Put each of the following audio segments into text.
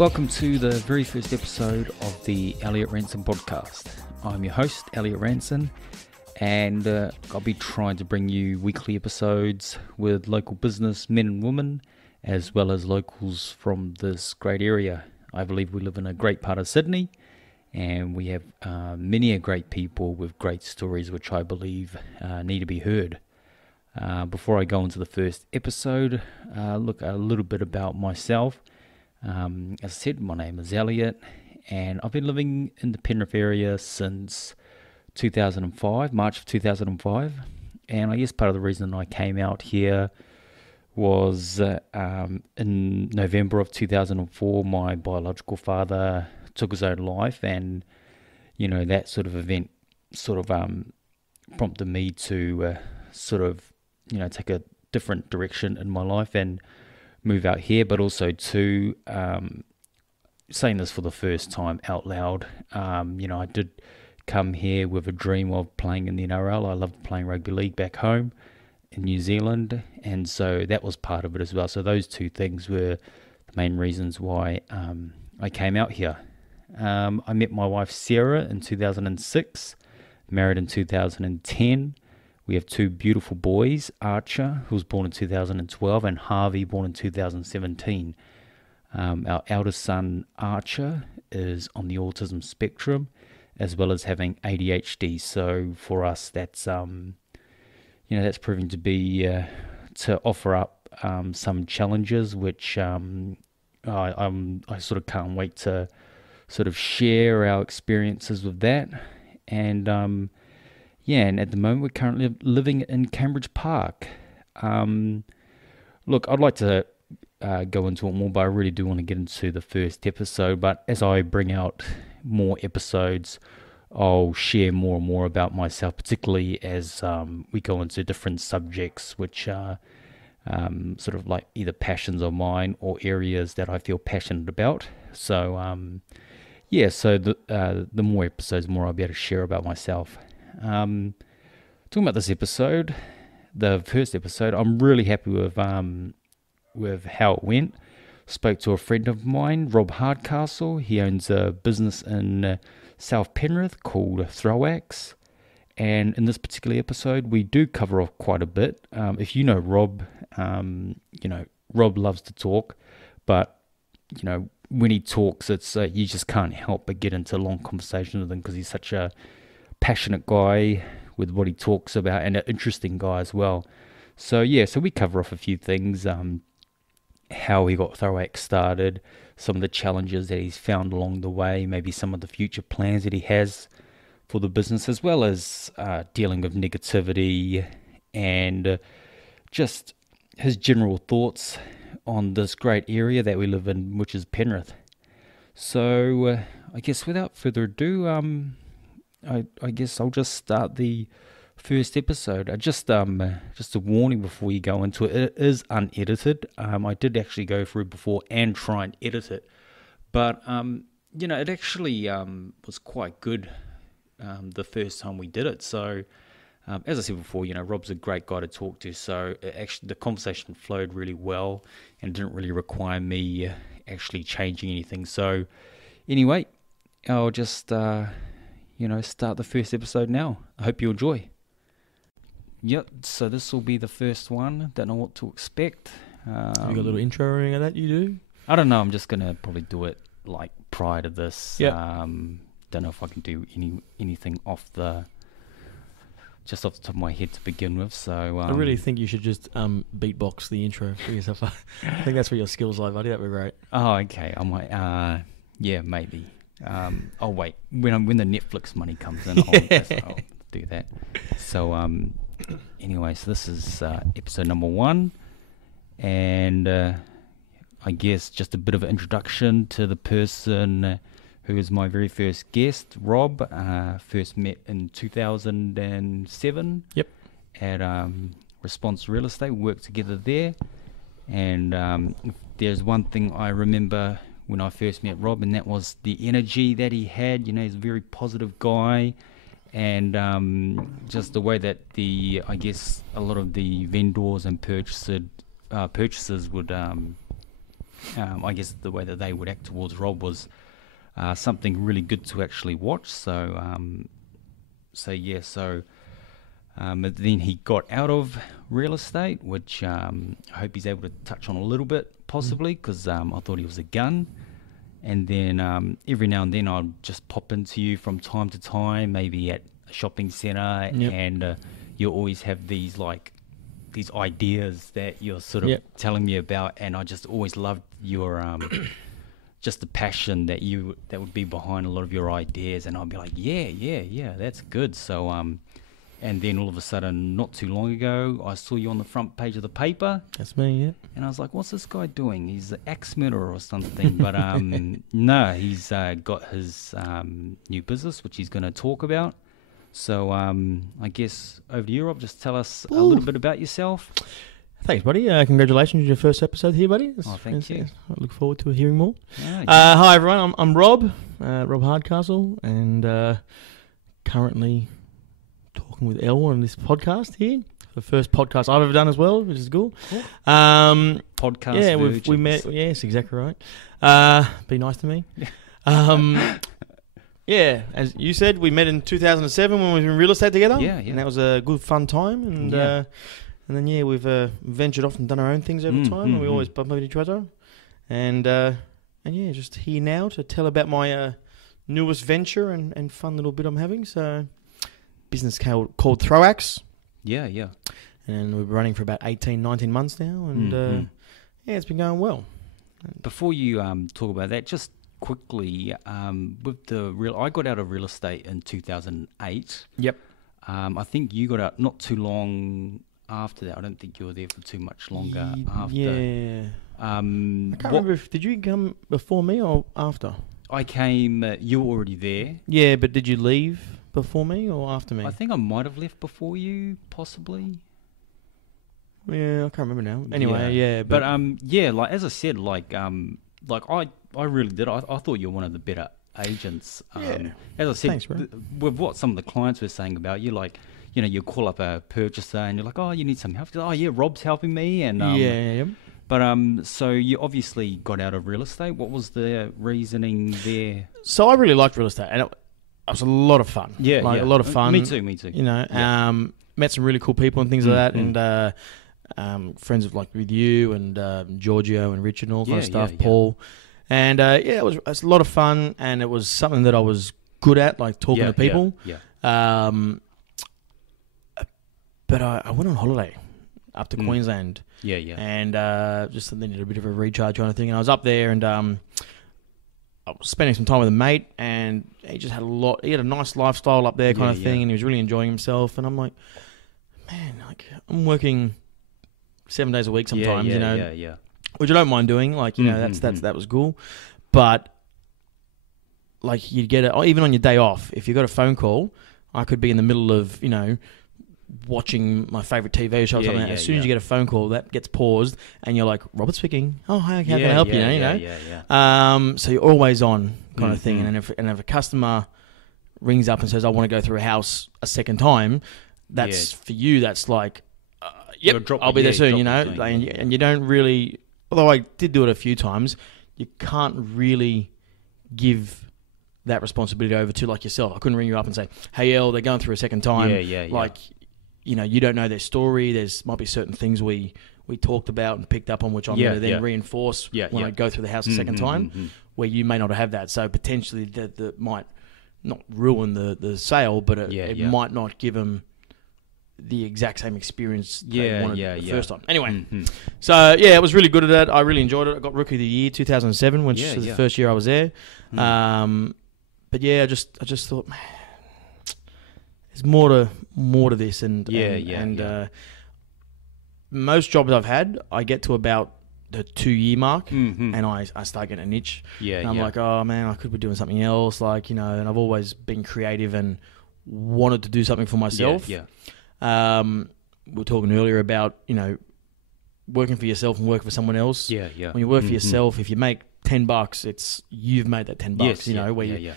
Welcome to the very first episode of the Elliot Ranson podcast. I'm your host, Elliot Ranson, and I'll be trying to bring you weekly episodes with local business men and women, as well as locals from this great area. I believe we live in a great part of Sydney, and we have many great people with great stories which I believe need to be heard. Before I go into the first episode, look a little bit about myself. As I said, my name is Elliot, and I've been living in the Penrith area since 2005, March of 2005, and I guess part of the reason I came out here was in November of 2004, my biological father took his own life, and that sort of event prompted me to take a different direction in my life and move out here, but also to saying this for the first time out loud. I did come here with a dream of playing in the NRL. I loved playing rugby league back home in New Zealand, and so that was part of it as well. So those two things were the main reasons why I came out here. I met my wife Sarah in 2006, married in 2010. We have two beautiful boys, Archer, who was born in 2012, and Harvey, born in 2017. Our eldest son, Archer, is on the autism spectrum, as well as having ADHD. So for us, that's that's proving to be to offer up some challenges, which I sort of can't wait to sort of share our experiences with that. And and at the moment we're currently living in Cambridge Park. Look, I'd like to go into it more, but I really do want to get into the first episode. But as I bring out more episodes, I'll share more and more about myself, particularly as we go into different subjects, which are sort of like either passions of mine or areas that I feel passionate about. So, so the more episodes, the more I'll be able to share about myself. Talking about this episode, the first episode, I'm really happy with how it went. Spoke to a friend of mine, Rob Hardcastle. He owns a business in South Penrith called Throwax, and in this particular episode, we do cover off quite a bit. If you know Rob, Rob loves to talk, but when he talks, it's you just can't help but get into long conversations with him because he's such a passionate guy with what he talks about, and an interesting guy as well. So we cover off a few things, how he got Throwax started, some of the challenges that he's found along the way, maybe some of the future plans that he has for the business, as well as dealing with negativity and just his general thoughts on this great area that we live in, which is Penrith. So I guess without further ado, I guess I'll just start the first episode. Just a warning before we go into it. It is unedited. I did actually go through before and try and edit it, but it actually was quite good the first time we did it. So as I said before, Rob's a great guy to talk to. So actually, the conversation flowed really well and didn't really require me actually changing anything. So anyway, I'll just start the first episode now. I hope you enjoy. Yep, so this will be the first one. Don't know what to expect. You got a little intro or anything like that you do? I don't know. I'm just going to probably do it like prior to this. Yep. Don't know if I can do anything off the top of my head to begin with. So I really think you should just beatbox the intro for yourself. I think that's where your skills lie, buddy. That'd be great. Oh, okay. I might. Maybe. I'll wait when the Netflix money comes in. I'll do that. So anyway, so this is episode number 1, and I guess just a bit of an introduction to the person who is my very first guest, Rob. First met in 2007. Yep. At Response Real Estate. We worked together there, and if there's one thing I remember when I first met Rob, and that was the energy that he had. He's a very positive guy, and just the way that I guess a lot of the vendors and purchasers would I guess the way that they would act towards Rob was something really good to actually watch. So then he got out of real estate, which I hope he's able to touch on a little bit, possibly, because I thought he was a gun. And then every now and then I'll just pop into you from time to time, maybe at a shopping centre, and you always have these ideas that you're sort of telling me about, and I just always loved your just the passion that would be behind a lot of your ideas, and I'd be like, yeah, that's good. So and then all of a sudden, not too long ago, I saw you on the front page of the paper. That's me, yeah. And I was like, what's this guy doing? He's an axe murderer or something. But no, he's got his new business, which he's going to talk about. So I guess over to you, Rob. Just tell us a little bit about yourself. Thanks, buddy. Congratulations on your first episode here, buddy. Thank you. I look forward to hearing more. Yeah, hi, everyone. I'm Rob, Rob Hardcastle, and currently talking with Elle on this podcast here. The first podcast I've ever done as well, which is cool. Podcast. Yeah, we met. Yes, exactly right. Be nice to me. Yeah, as you said, we met in 2007 when we were in real estate together. Yeah. And that was a good, fun time. And then we've ventured off and done our own things over time. And we always bump into each other. And just here now to tell about my newest venture and fun little bit I'm having. So, business called Throwax. Yeah. And we've been running for about 18, 19 months now. And it's been going well. Before you talk about that, just quickly, with I got out of real estate in 2008. Yep. I think you got out not too long after that. I don't think you were there for too much longer after. Yeah. I can't remember did you come before me or after? I came, you were already there. Yeah, but did you leave before me or after me? I think I might have left before you, possibly. Yeah, I can't remember now. Anyway, yeah. But like as I said, I really did. I thought you were one of the better agents. As I said, thanks, bro. With what some of the clients were saying about you, like, you know, you call up a purchaser and you're like, oh, you need some help. Oh, yeah, Rob's helping me. And yeah. But so you obviously got out of real estate. What was the reasoning there? So I really liked real estate, and it was a lot of fun. Yeah, a lot of fun. Me too. You know, met some really cool people and things like that, and friends with you and Giorgio and Richard and all kind of stuff, Paul. And it was a lot of fun, and it was something that I was good at, like talking to people. But I went on holiday up to Queensland. Yeah. And just needed a bit of a recharge kind of thing. And I was up there, and I was spending some time with a mate, and he just had he had a nice lifestyle up there kind of thing, and he was really enjoying himself. And I'm like, man, I'm working 7 days a week sometimes, you know. Which I don't mind doing, like, you know, that was cool. But, like, you'd get even on your day off, if you got a phone call, I could be in the middle of, you know, watching my favourite TV show or something. As soon as you get a phone call, that gets paused, and you're like, Robert speaking. Oh, hi, how can I help you? You know? So you're always on kind of thing. And if a customer rings up and says, I want to go through a house a second time, that's for you, that's like, I'll be there soon, you know? And you don't really... Although I did do it a few times, you can't really give that responsibility over to, like, yourself. I couldn't ring you up and say, hey, Elle, they're going through a second time. Like, you know, you don't know their story. Might be certain things we talked about and picked up on, which I'm going to then reinforce when I go through the house a second time, where you may not have that. So potentially that might not ruin the sale, but it might not give them the exact same experience they wanted the first time. Anyway, so it was really good at that. I really enjoyed it. I got Rookie of the Year 2007, which was the first year I was there. But I just thought, man, there's more to this, and most jobs I've had, I get to about the 2-year mark, and I start getting a niche. And I'm like, oh man, I could be doing something else, like, you know. And I've always been creative and wanted to do something for myself. We were talking earlier about, you know, working for yourself and working for someone else. When you work for yourself, if you make $10, you've made that $10. You know, where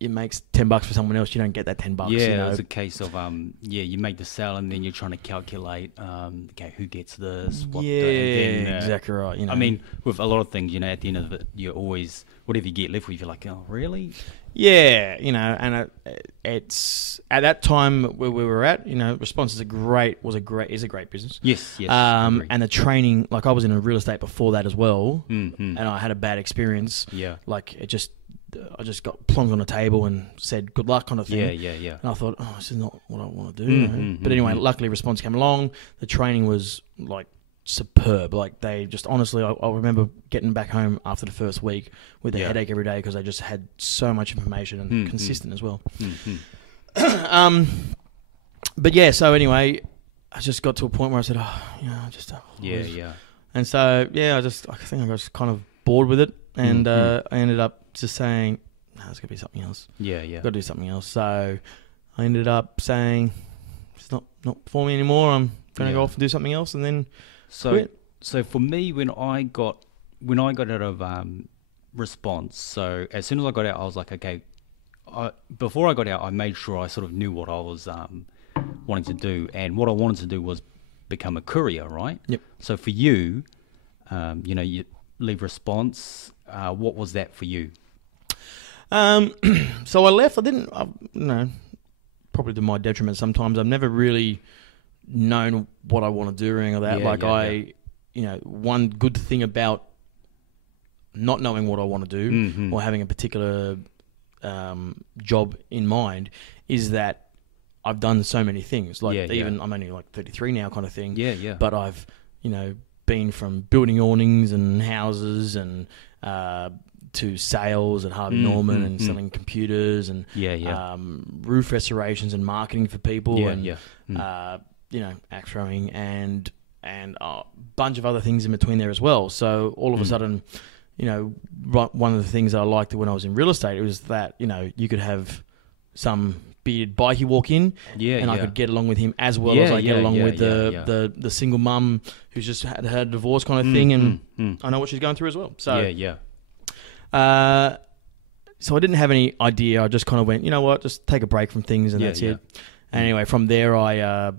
it makes $10 for someone else, you don't get that $10. Yeah, you know? it's a case of you make the sale and then you're trying to calculate okay, who gets this, what exactly right. You know, I mean, with a lot of things, at the end of it, you're always whatever you get left with, you're like, oh, really? Yeah, and it's at that time where we were at. Response is a great business. Yes. And the training, like I was in a real estate before that as well, mm-hmm. and I had a bad experience. Yeah, like I just got plonked on the table and said good luck kind of thing. Yeah. And I thought, this is not what I want to do. But anyway, luckily Response came along. The training was like superb. Like they just honestly, I remember getting back home after the first week with a headache every day because I just had so much information and consistent as well. But yeah, so anyway, I just got to a point where I said, And so I think I was kind of bored with it, and I ended up just saying, no, it's got to be something else. Got to do something else. So I ended up saying, it's not for me anymore. I'm going to go off and do something else, and then quit. So for me, when I got out of Response, so as soon as I got out, I was like, okay. Before I got out, I made sure I sort of knew what I was wanting to do, and what I wanted to do was become a courier, right? Yep. So for you, you leave Response. What was that for you? So I left. I didn't, probably to my detriment sometimes. I've never really known what I want to do or anything like that. One good thing about not knowing what I want to do or having a particular job in mind is that I've done so many things. I'm only like 33 now kind of thing. Yeah. But I've, been from building awnings and houses and to sales at Harvey Norman and selling computers and roof restorations and marketing for people axe throwing and a bunch of other things in between there as well. So all of a sudden, one of the things I liked when I was in real estate was that, you could have some bearded bikie walk in I could get along with him as well as I get along with the single mum who's just had a divorce kind of thing, and I know what she's going through as well. So so I didn't have any idea. I just kind of went, you know what, just take a break from things and that's it. And anyway, from there I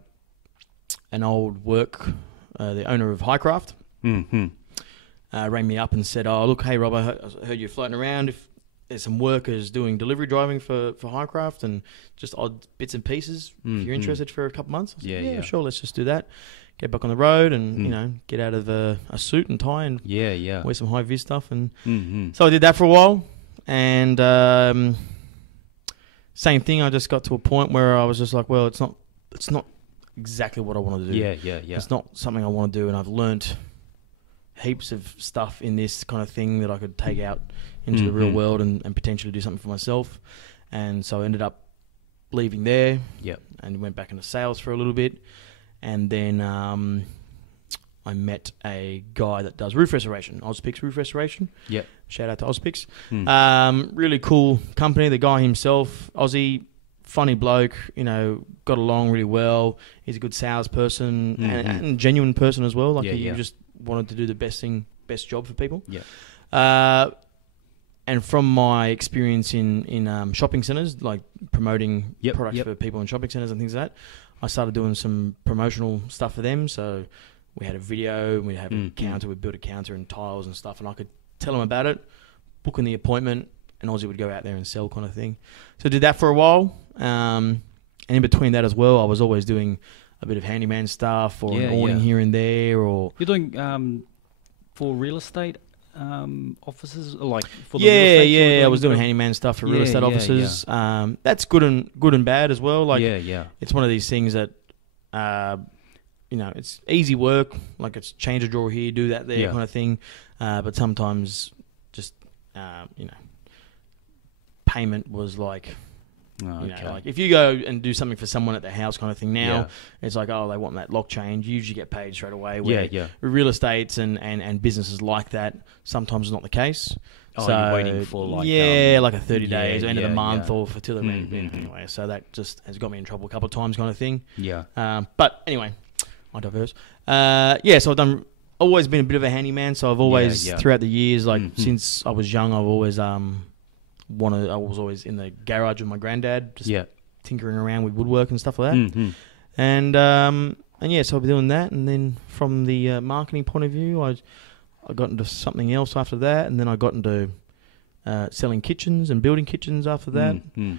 an old work, the owner of Highcraft, rang me up and said, "Oh, look, hey Rob, I heard you floating around. If there's some workers doing delivery driving for Highcraft and just odd bits and pieces, if you're interested for a couple months." I said, sure, let's just do that. Get back on the road and get out of a suit and tie and wear some high vis stuff. And so I did that for a while, and same thing. I just got to a point where I was just like, well, it's not exactly what I want to do. It's not something I want to do, and I've learnt heaps of stuff in this kind of thing that I could take out into the real world and potentially do something for myself. And so I ended up leaving there and went back into sales for a little bit. And then I met a guy that does roof restoration, Ozpix Roof Restoration. Shout out to Ozpix. Really cool company. The guy himself, Aussie, funny bloke, got along really well. He's a good salesperson and a genuine person as well. He just wanted to do the best job for people. And from my experience in shopping centres, like promoting products for people in shopping centres and things like that, I started doing some promotional stuff for them. So we had a video, we had a counter, we built a counter and tiles and stuff, and I could tell them about it, book in the appointment, and Aussie would go out there and sell kind of thing. So I did that for a while. And in between that as well, I was always doing a bit of handyman stuff or an awning here and there. Or you're doing for real estate offices, like for the real estate? I was doing handyman stuff for real estate offices. That's good and bad as well. It's one of these things that it's easy work. Like it's change a drawer here, do that there, kind of thing. But sometimes just payment was like. Like if you go and do something for someone at their house kind of thing now, it's like, oh, they want that lock change. You usually get paid straight away. Real estates and businesses like that, sometimes it's not the case. Oh, so you're waiting for like a 30 days, end of the month, or for till the anyway. So that just has got me in trouble a couple of times, kind of thing. But anyway, I diverse. So I've always been a bit of a handyman. So I've always throughout the years, since I was young, I've always I was always in the garage with my granddad, just Yeah. tinkering around with woodwork and stuff like that. Mm-hmm. And yeah, so I've been doing that, and then from the marketing point of view, I got into something else after that, and then I got into selling kitchens and building kitchens after that, Mm-hmm.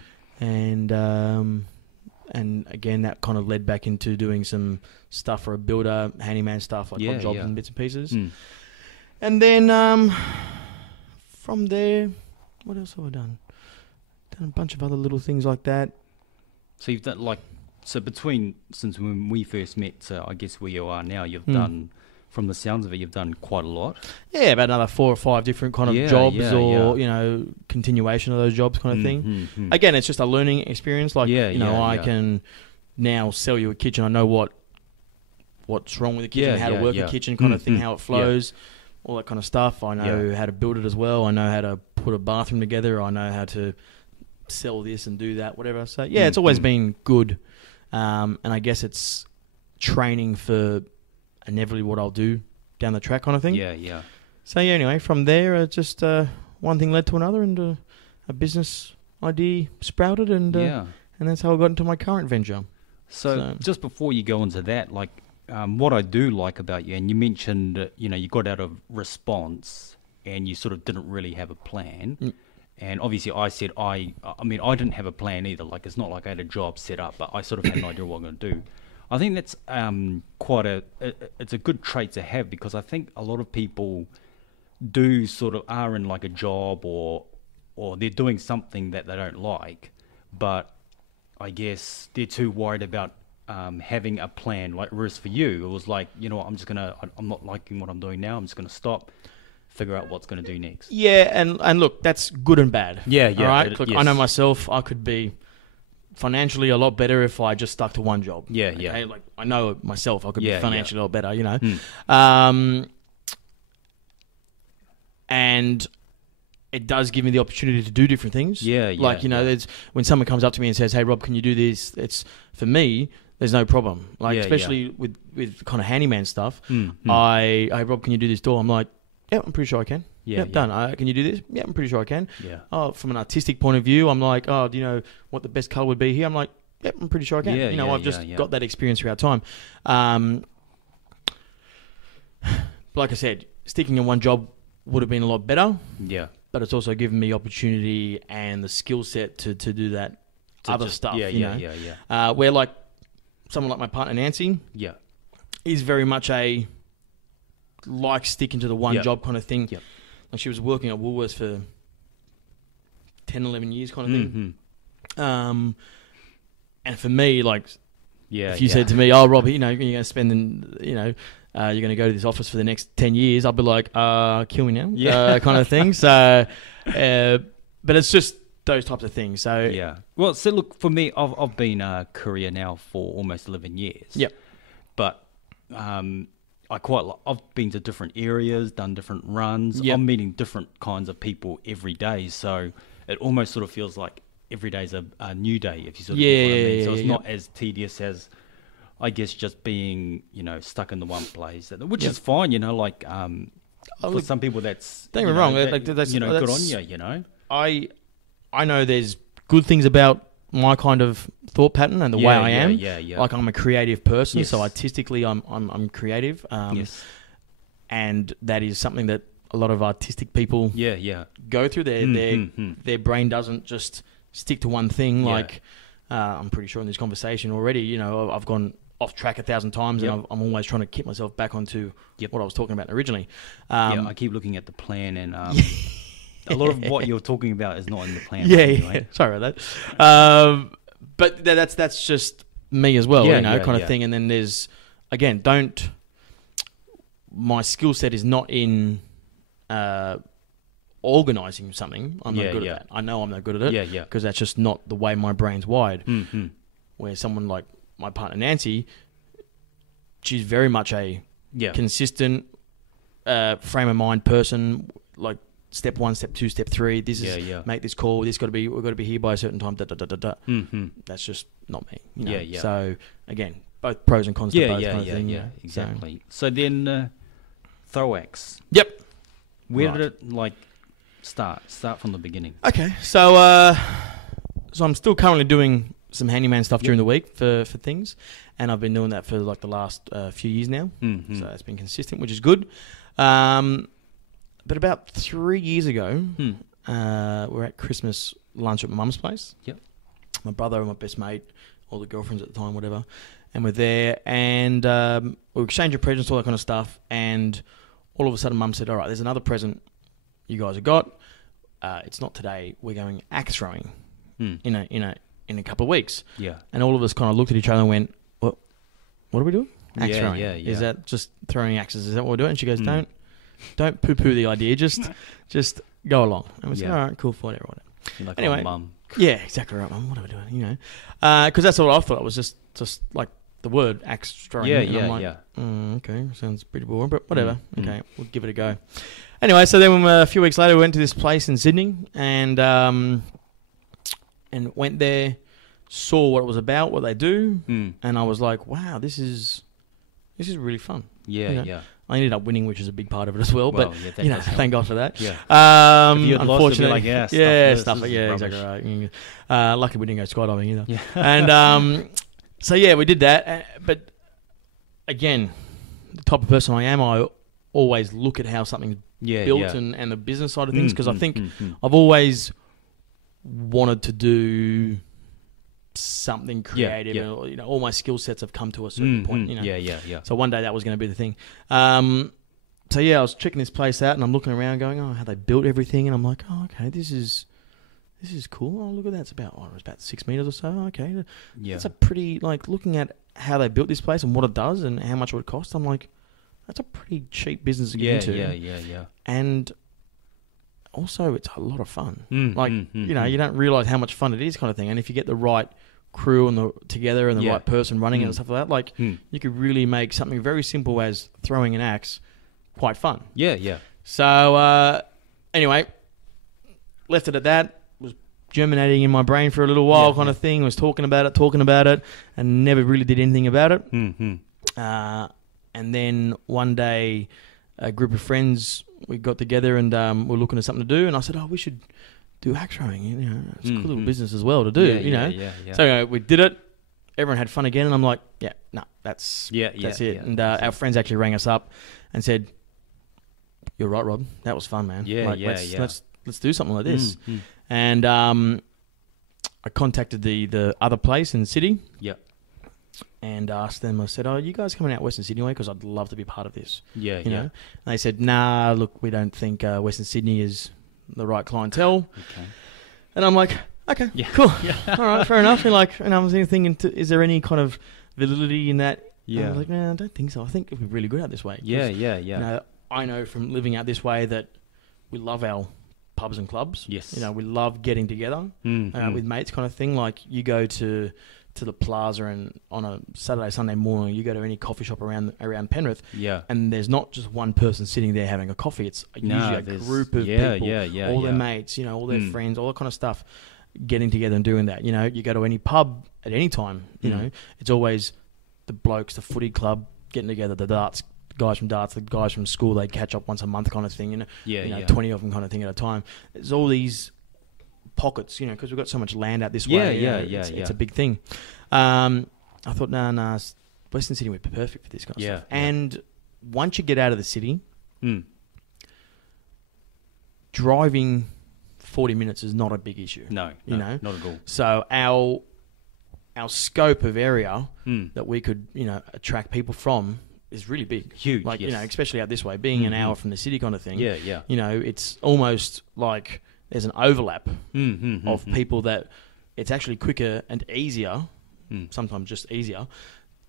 and again that kind of led back into doing some stuff for a builder, handyman stuff like odd jobs and bits and pieces, and then from there, what else have I done? Done a bunch of other little things like that. So you've done since when we first met, so I guess where you are now, you've done, from the sounds of it, you've done quite a lot. Yeah, about another 4 or 5 different kind of jobs you know, continuation of those jobs kind of thing. Mm-hmm. Again, it's just a learning experience. Like, I can now sell you a kitchen. I know what's wrong with the kitchen, how to work a kitchen kind of thing, how it flows, all that kind of stuff. I know how to build it as well. I know how to put a bathroom together. I know how to sell this and do that, whatever. So, yeah, it's always been good. And I guess it's training for inevitably what I'll do down the track kind of thing. Yeah, yeah. So, yeah, anyway, from there, just one thing led to another, and a business idea sprouted, and that's how I got into my current venture. So just before you go into that, like, what I do like about you, and you mentioned, you got out of Response, and you sort of didn't really have a plan. And obviously I said, I didn't have a plan either. Like, it's not like I had a job set up, but I sort of had an idea what I'm going to do. I think that's it's a good trait to have, because I think a lot of people do sort of are in like a job or they're doing something that they don't like, but I guess they're too worried about having a plan. Like, whereas for you, it was like, I'm not liking what I'm doing now. I'm just going to stop, figure out what's going to do next. Yeah, and look, that's good and bad. Yeah. All right? Look, I know myself, I could be financially a lot better if I just stuck to one job. Yeah. Like, I know myself, I could be financially a lot better, And it does give me the opportunity to do different things. Like, there's when someone comes up to me and says, "Hey, Rob, can you do this?" It's, for me, there's no problem. Like, especially with kind of handyman stuff. Hey, Rob, can you do this door? I'm like, yeah, I'm pretty sure I can. Done. Can you do this? Yeah, I'm pretty sure I can. Oh, from an artistic point of view, I'm like, oh, do you know what the best colour would be here? I'm like, yep, I'm pretty sure I can. I've just got that experience throughout time. Like I said, sticking in one job would have been a lot better. Yeah. But it's also given me opportunity and the skill set to do that stuff. Where, like, someone like my partner Nancy, is very much like sticking to the one job kind of thing. Like, she was working at Woolworths for 10, 11 years kind of thing. And for me, like, if you said to me, "Oh, Rob, you're going to spend, you're going to go to this office for the next 10 years," I'd be like, kill me now, kind of thing. So, but it's just those types of things. So well, so look, for me, I've been a courier now for almost 11 years. But I've been to different areas, done different runs. I'm meeting different kinds of people every day, so it almost sort of feels like every day's a new day, if you sort of get what I mean. So it's not as tedious as, I guess, just being, stuck in the one place, which is fine, like, for some people that's, don't get me wrong, that's, good on you, I know there's good things about my kind of thought pattern and the way I am. Like, I'm a creative person, so artistically I'm creative. And that is something that a lot of artistic people go through. Their brain doesn't just stick to one thing. Like, I'm pretty sure in this conversation already, I've gone off track 1,000 times, and I'm always trying to keep myself back onto what I was talking about originally. I keep looking at the plan, and a lot of what you're talking about is not in the plan. Anyway. Sorry about that. But that's just me as well, kind of thing. And then there's, again, my skill set is not in organising something. I'm not good at that. I know I'm not good at it because that's just not the way my brain's wired. Where someone like my partner Nancy, she's very much a consistent frame of mind person. Like, step 1, step 2, step 3. This is make this call. We've got to be here by a certain time. That's just not me. So again, both pros and cons to both kind of thing. Exactly. So then, Thorax. Yep. Where did it, like, Start from the beginning. Okay, so I'm still currently doing some handyman stuff during the week for things, and I've been doing that for like the last few years now. Mm-hmm. So it's been consistent, which is good. But about 3 years ago, we're at Christmas lunch at my mum's place. Yep. My brother and my best mate, all the girlfriends at the time, whatever, and we're there, and we exchanging presents, all that kind of stuff, and all of a sudden, Mum said, "All right, there's another present you guys have got. It's not today. We're going axe throwing in a couple of weeks." Yeah. And all of us kind of looked at each other and went, "What are we doing? Axe throwing? Yeah. Is that just throwing axes? Is that what we're doing?" And she goes, "Don't poo-poo the idea. Just go along." And we said, "All right, cool, whatever." You're like, anyway, Mum. Yeah, exactly right, Mum. What are we doing? You know, because that's what I thought. It was just like the word axe throwing. Yeah, and I'm like, yeah. Okay, sounds pretty boring, but whatever. Okay, we'll give it a go. Anyway, so then a few weeks later, we went to this place in Sydney and went there, saw what it was about, what they do, and I was like, wow, this is really fun. Yeah, You know? yeah. I ended up winning, which is a big part of it as well. Well, but yeah, that you know, does help. thank God for that. Yeah. If you had lost, it'd be like, stuff. this is Yeah, rubbish. exactly right. Luckily, we didn't go skydiving either. Yeah. And so yeah, we did that. But again, the type of person I am, I always look at how something's built and the business side of things, because I think I've always wanted to do something creative. Yeah. And, you know, all my skill sets have come to a certain point. You know, Yeah. so one day that was going to be the thing. So yeah, I was checking this place out and I'm looking around, going, "Oh, how they built everything," and I'm like, "Oh, okay, this is cool. Oh, look at that. It's about 6 meters or so. Okay, Yeah. That's a pretty, like, looking at how they built this place and what it does and how much it would cost. I'm like, that's a pretty cheap business to get into. Yeah. And also, it's a lot of fun. You know, you you don't realize how much fun it is, kind of thing. And if you get the right crew and together and the right person running it and stuff like that, like you could really make something very simple as throwing an axe quite fun. Yeah. So anyway, left it at that. Was germinating in my brain for a little while, kind of thing. Was talking about it, and never really did anything about it. And then one day, a group of friends, we got together and we were looking at something to do, and I said, "Oh, we should do axe throwing. You know, it's a cool little business as well to do. Yeah. So we did it. Everyone had fun again, and I'm like, "Yeah, no, that's it." Yeah, and our friends actually rang us up and said, "You're right, Rob. That was fun, man. Let's do something like this." And I contacted the other place in the city. Yeah. And asked them, I said, "Oh, you guys coming out Western Sydney way? Because I'd love to be part of this." Yeah. You know? And they said, "Nah, look, we don't think Western Sydney is the right clientele." Okay. And I'm like, "Okay, cool. All right, fair enough." And I was thinking, is there any kind of validity in that? Yeah. And I was like, "No, I don't think so. I think we're really good at this way." Yeah. You know, I know from living out this way that we love our pubs and clubs. Yes. You know, we love getting together with mates, kind of thing. Like you go to the plaza and on a Saturday, Sunday morning, you go to any coffee shop around Penrith, and there's not just one person sitting there having a coffee. It's usually a group of people, all their mates, you know, all their friends, all that kind of stuff, getting together and doing that. You know, you go to any pub at any time, you know, it's always the blokes, the footy club getting together, the guys from darts, the guys from school, they catch up once a month kind of thing, you know, 20 of them kind of thing at a time. There's all these pockets, you know, because we've got so much land out this way. It's a big thing. I thought, nah, Western Sydney would be perfect for this kind of stuff. And once you get out of the city, driving 40 minutes is not a big issue. No, you know, not at all. So our scope of area that we could, you know, attract people from is really big. Huge. Like, you know, especially out this way, being an hour from the city kind of thing. Yeah. You know, it's almost like there's an overlap of people that it's actually quicker and easier, sometimes just easier,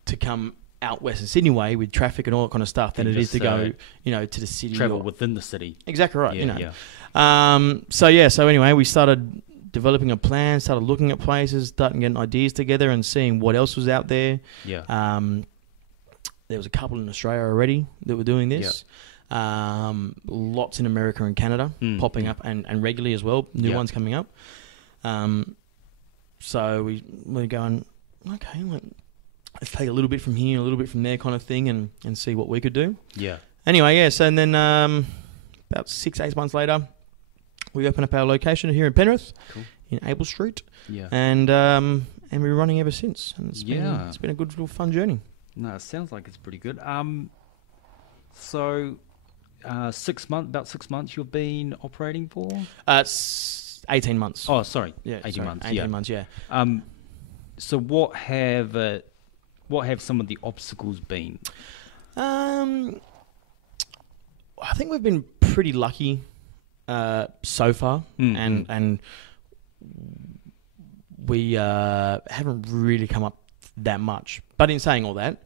to come out Western Sydney way with traffic and all that kind of stuff than it is to go, you know, to the city. Travel within the city. Exactly right, you know. So anyway, we started developing a plan, started looking at places, starting getting ideas together and seeing what else was out there. Yeah. There was a couple in Australia already that were doing this. Lots in America and Canada popping up and regularly as well. New ones coming up. So we're going, okay, let's take a little bit from here, a little bit from there kind of thing and see what we could do. Yeah. Anyway, so and then about 6-8 months later, we opened up our location here in Penrith, Cool. in Abel Street, Yeah. and we've been running ever since. And it's been a good little fun journey. No, it sounds like it's pretty good. So, about 6 months you've been operating for? It's 18 months. Oh, sorry. Yeah, 18 months. 18 months, yeah. So what have some of the obstacles been? I think we've been pretty lucky so far, and we haven't really come up that much. But in saying all that,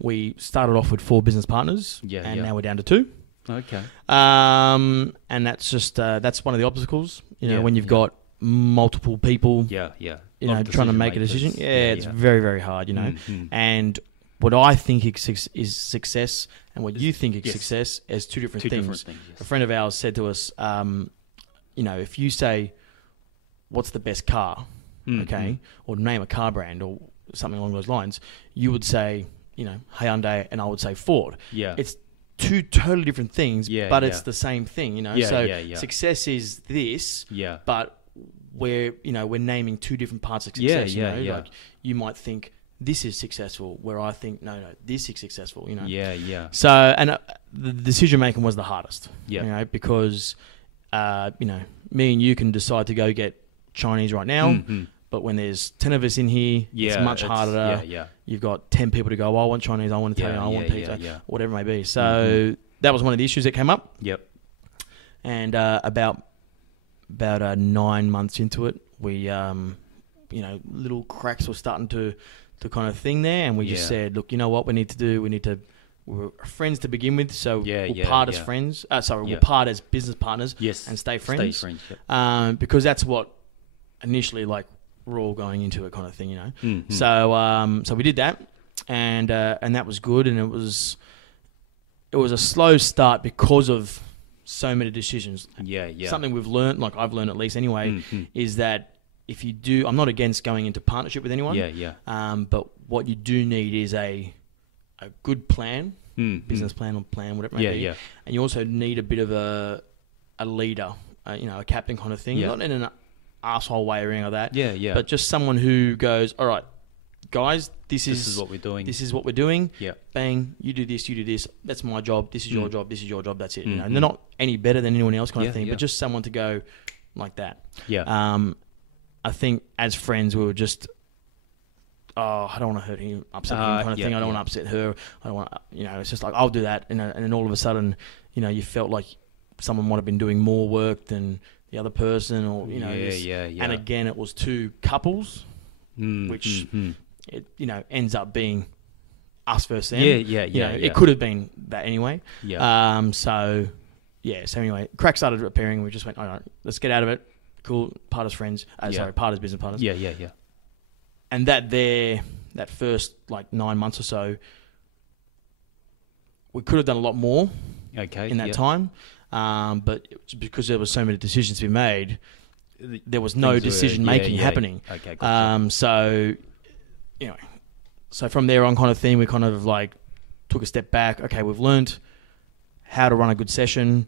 we started off with 4 business partners, and now we're down to 2. Okay. And that's just that's one of the obstacles. You know, when you've got multiple people, Yeah. you know, trying to make a decision. It's very, very hard. You know, and what I think is success, and what you think is success, is two different things. A friend of ours said to us, you know, if you say, "What's the best car?" Okay, or name a car brand or something along those lines, you would say, you know, Hyundai, and I would say Ford. Yeah. It's 2 totally different things, but it's the same thing, you know. Success is this, but we're naming 2 different parts of success. Like you might think this is successful, where I think no, this is successful. You know. So the decision making was the hardest. You know, because you know, me and you can decide to go get Chinese right now. But when there's 10 of us in here, it's much harder. You've got 10 people to go, I want Chinese, I want Italian, I want pizza, whatever it may be. So that was one of the issues that came up. And about 9 months into it, we, you know, little cracks were starting to kind of thing there. And we just said, look, you know what we need to do? We were friends to begin with, so we'll part as friends. We'll part as business partners and stay friends. Because that's what initially, like, we're all going into it kind of thing, you know. So we did that, and that was good, and it was a slow start because of so many decisions. Something we've learned, like I've learned at least anyway, is that if you do, I'm not against going into partnership with anyone. But what you do need is a good plan, business plan or plan, whatever it may be. And you also need a bit of a leader, you know, a captain kind of thing, not in an asshole way or anything like that. But just someone who goes, all right, guys, this is what we're doing. This is what we're doing. Bang, you do this, you do this. That's my job. This is your job. This is your job. That's it. You know, and they're not any better than anyone else kind of thing, but just someone to go like that. I think as friends, we were just, I don't want to hurt him, upset him kind of thing. I don't want to upset her. I don't want to, you know, it's just like, I'll do that. And then all of a sudden, you know, you felt like someone might have been doing more work than the other person, or you know, and again, it was 2 couples, which it, you know, ends up being us versus them. It could have been that anyway. So anyway, crack started appearing. We just went, all right, let's get out of it. Cool, part as friends. Part as business partners. And that first like 9 months or so, we could have done a lot more. In that time. But because there were so many decisions to be made, there was no decision making happening. So, you know, so from there on kind of thing, we kind of like took a step back. Okay, we've learned how to run a good session.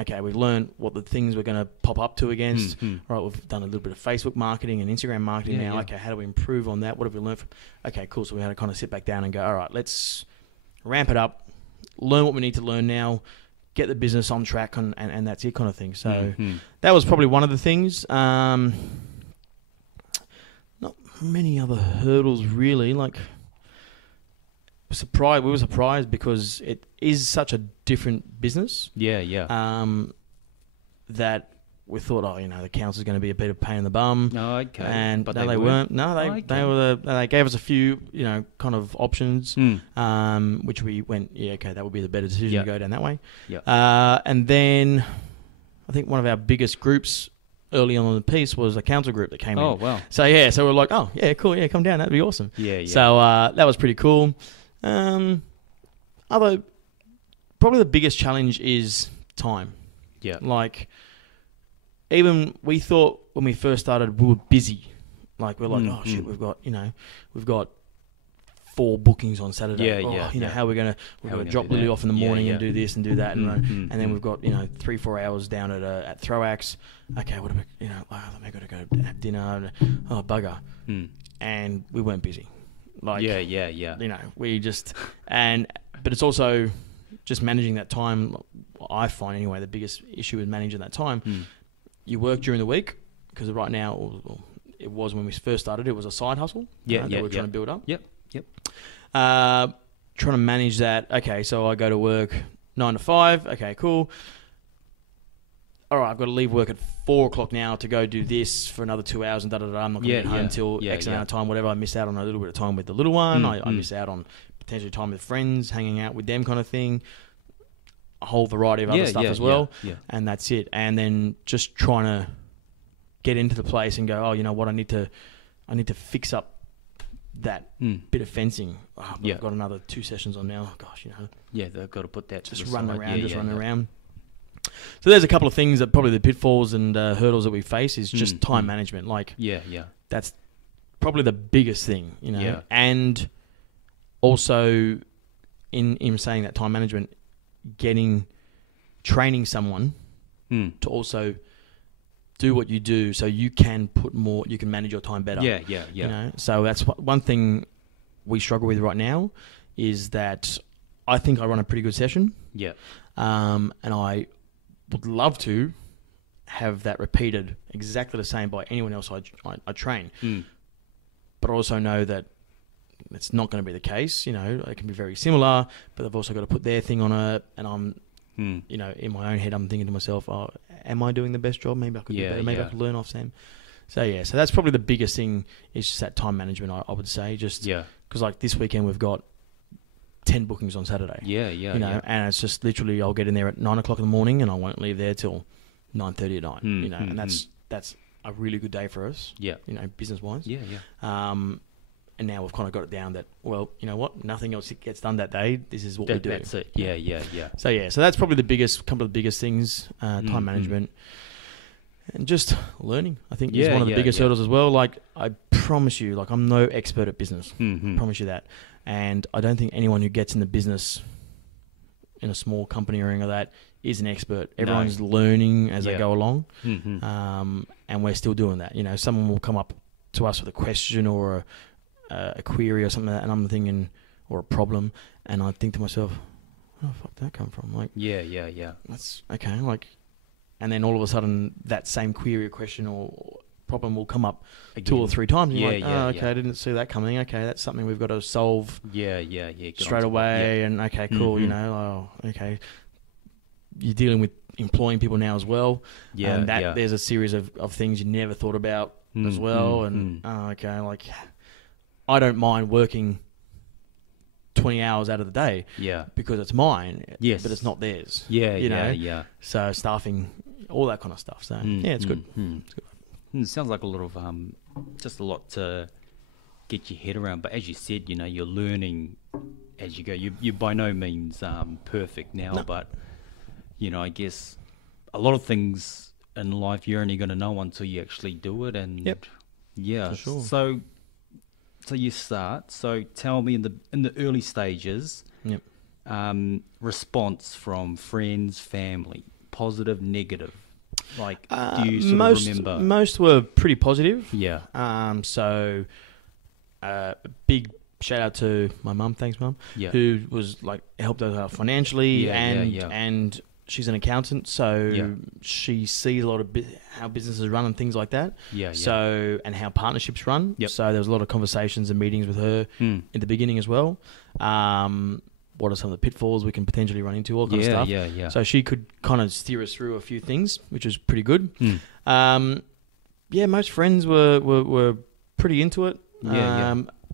Okay, we've learned what the things we're going to pop up to against. Right, we've done a little bit of Facebook marketing and Instagram marketing now. Okay, how do we improve on that? What have we learned from? Okay, cool. So we had to kind of sit back down and go, all right, let's ramp it up, learn what we need to learn now, get the business on track, and that's it kind of thing. So that was probably one of the things. Not many other hurdles really. Like, we were surprised because it is such a different business. That we thought, the council's going to be a bit of pain in the bum. And but they weren't. No, they gave us a few, kind of options, which we went, that would be the better decision to go down that way. And then I think one of our biggest groups early on in the piece was a council group that came in. Oh, wow. So we're like, oh, yeah, cool, yeah, come down, that'd be awesome. So that was pretty cool. Probably the biggest challenge is time. Like, even we thought when we first started, we were busy. Like, we're like, oh shit, we've got 4 bookings on Saturday. Yeah, You know, how we're going to drop Lily off in the morning and do this and do that. And then we've got, 3-4 hours down at Throwax. Okay, what are we, I've got to go have dinner. Oh, bugger. And we weren't busy. Like, we just, but it's also just managing that time. I find anyway, the biggest issue is managing that time. You work during the week, because right now, or it was when we first started, it was a side hustle that we're trying to build up. Yep. Trying to manage that. Okay, so I go to work 9 to 5. Okay, cool. All right, I've got to leave work at 4 o'clock now to go do this for another 2 hours and I'm not going to get home until X amount of time, whatever. I miss out on a little bit of time with the little one. I miss out on potentially time with friends, hanging out with them kind of thing. A whole variety of other stuff as well. And that's it. And then just trying to get into the place and go, oh, you know what, I need to fix up that bit of fencing. I've got another 2 sessions on now. Gosh, Yeah, they've got to put that just running around. So there's a couple of things that probably the pitfalls and hurdles that we face is just time management. Like, that's probably the biggest thing, And also in saying that time management, training someone to also do what you do so you can you can manage your time better. So that's one thing we struggle with right now, is that I think I run a pretty good session. And I would love to have that repeated exactly the same by anyone else I train. But I also know that it's not going to be the case. It can be very similar, but they've also got to put their thing on it. And I'm, in my own head, I'm thinking to myself, oh, am I doing the best job? Maybe I could do better. Maybe I could learn off Sam. So that's probably the biggest thing, is just that time management, I would say. Because like this weekend we've got 10 bookings on Saturday. And it's just literally I'll get in there at 9 o'clock in the morning and I won't leave there till 9:30 at night. And that's a really good day for us. Business wise. And now we've kind of got it down that, well, you know what, nothing else gets done that day. This is what we do. That's it. So that's probably couple of the biggest things, time management. And just learning, I think, is one of the biggest hurdles as well. Like, I promise you, like, I'm no expert at business. I promise you that. And I don't think anyone who gets in the business in a small company or anything like that is an expert. Everyone's learning as they go along. And we're still doing that. Someone will come up to us with a question or a query or something like that, and I'm thinking, or a problem, and I think to myself, where the fuck did that come from? Like, that's okay. Like, and then all of a sudden, that same query or question or problem will come up again 2 or 3 times. And you're like, okay, I didn't see that coming. Okay, that's something we've got to solve. Straight away. And okay, cool. Okay. You're dealing with employing people now as well. And there's a series of things you never thought about as well. And okay, like, I don't mind working 20 hours out of the day. Because it's mine. Yes. But it's not theirs. So staffing, all that kind of stuff. So it's good. It's good. It sounds like a lot of just a lot to get your head around. But as you said, you're learning as you go. You're by no means perfect now, but I guess a lot of things in life you're only going to know until you actually do it. And for sure. So you start. So tell me, in the early stages, response from friends, family, positive, negative. Like, do you sort of remember? Most were pretty positive. So, big shout out to my mum. Thanks, Mum. Who was like helped us out financially, and she's an accountant, so she sees a lot of how businesses run and things like that. So, and how partnerships run. So there was a lot of conversations and meetings with her in the beginning as well. What are some of the pitfalls we can potentially run into, all kind of stuff. So she could kind of steer us through a few things, which was pretty good. Most friends were pretty into it.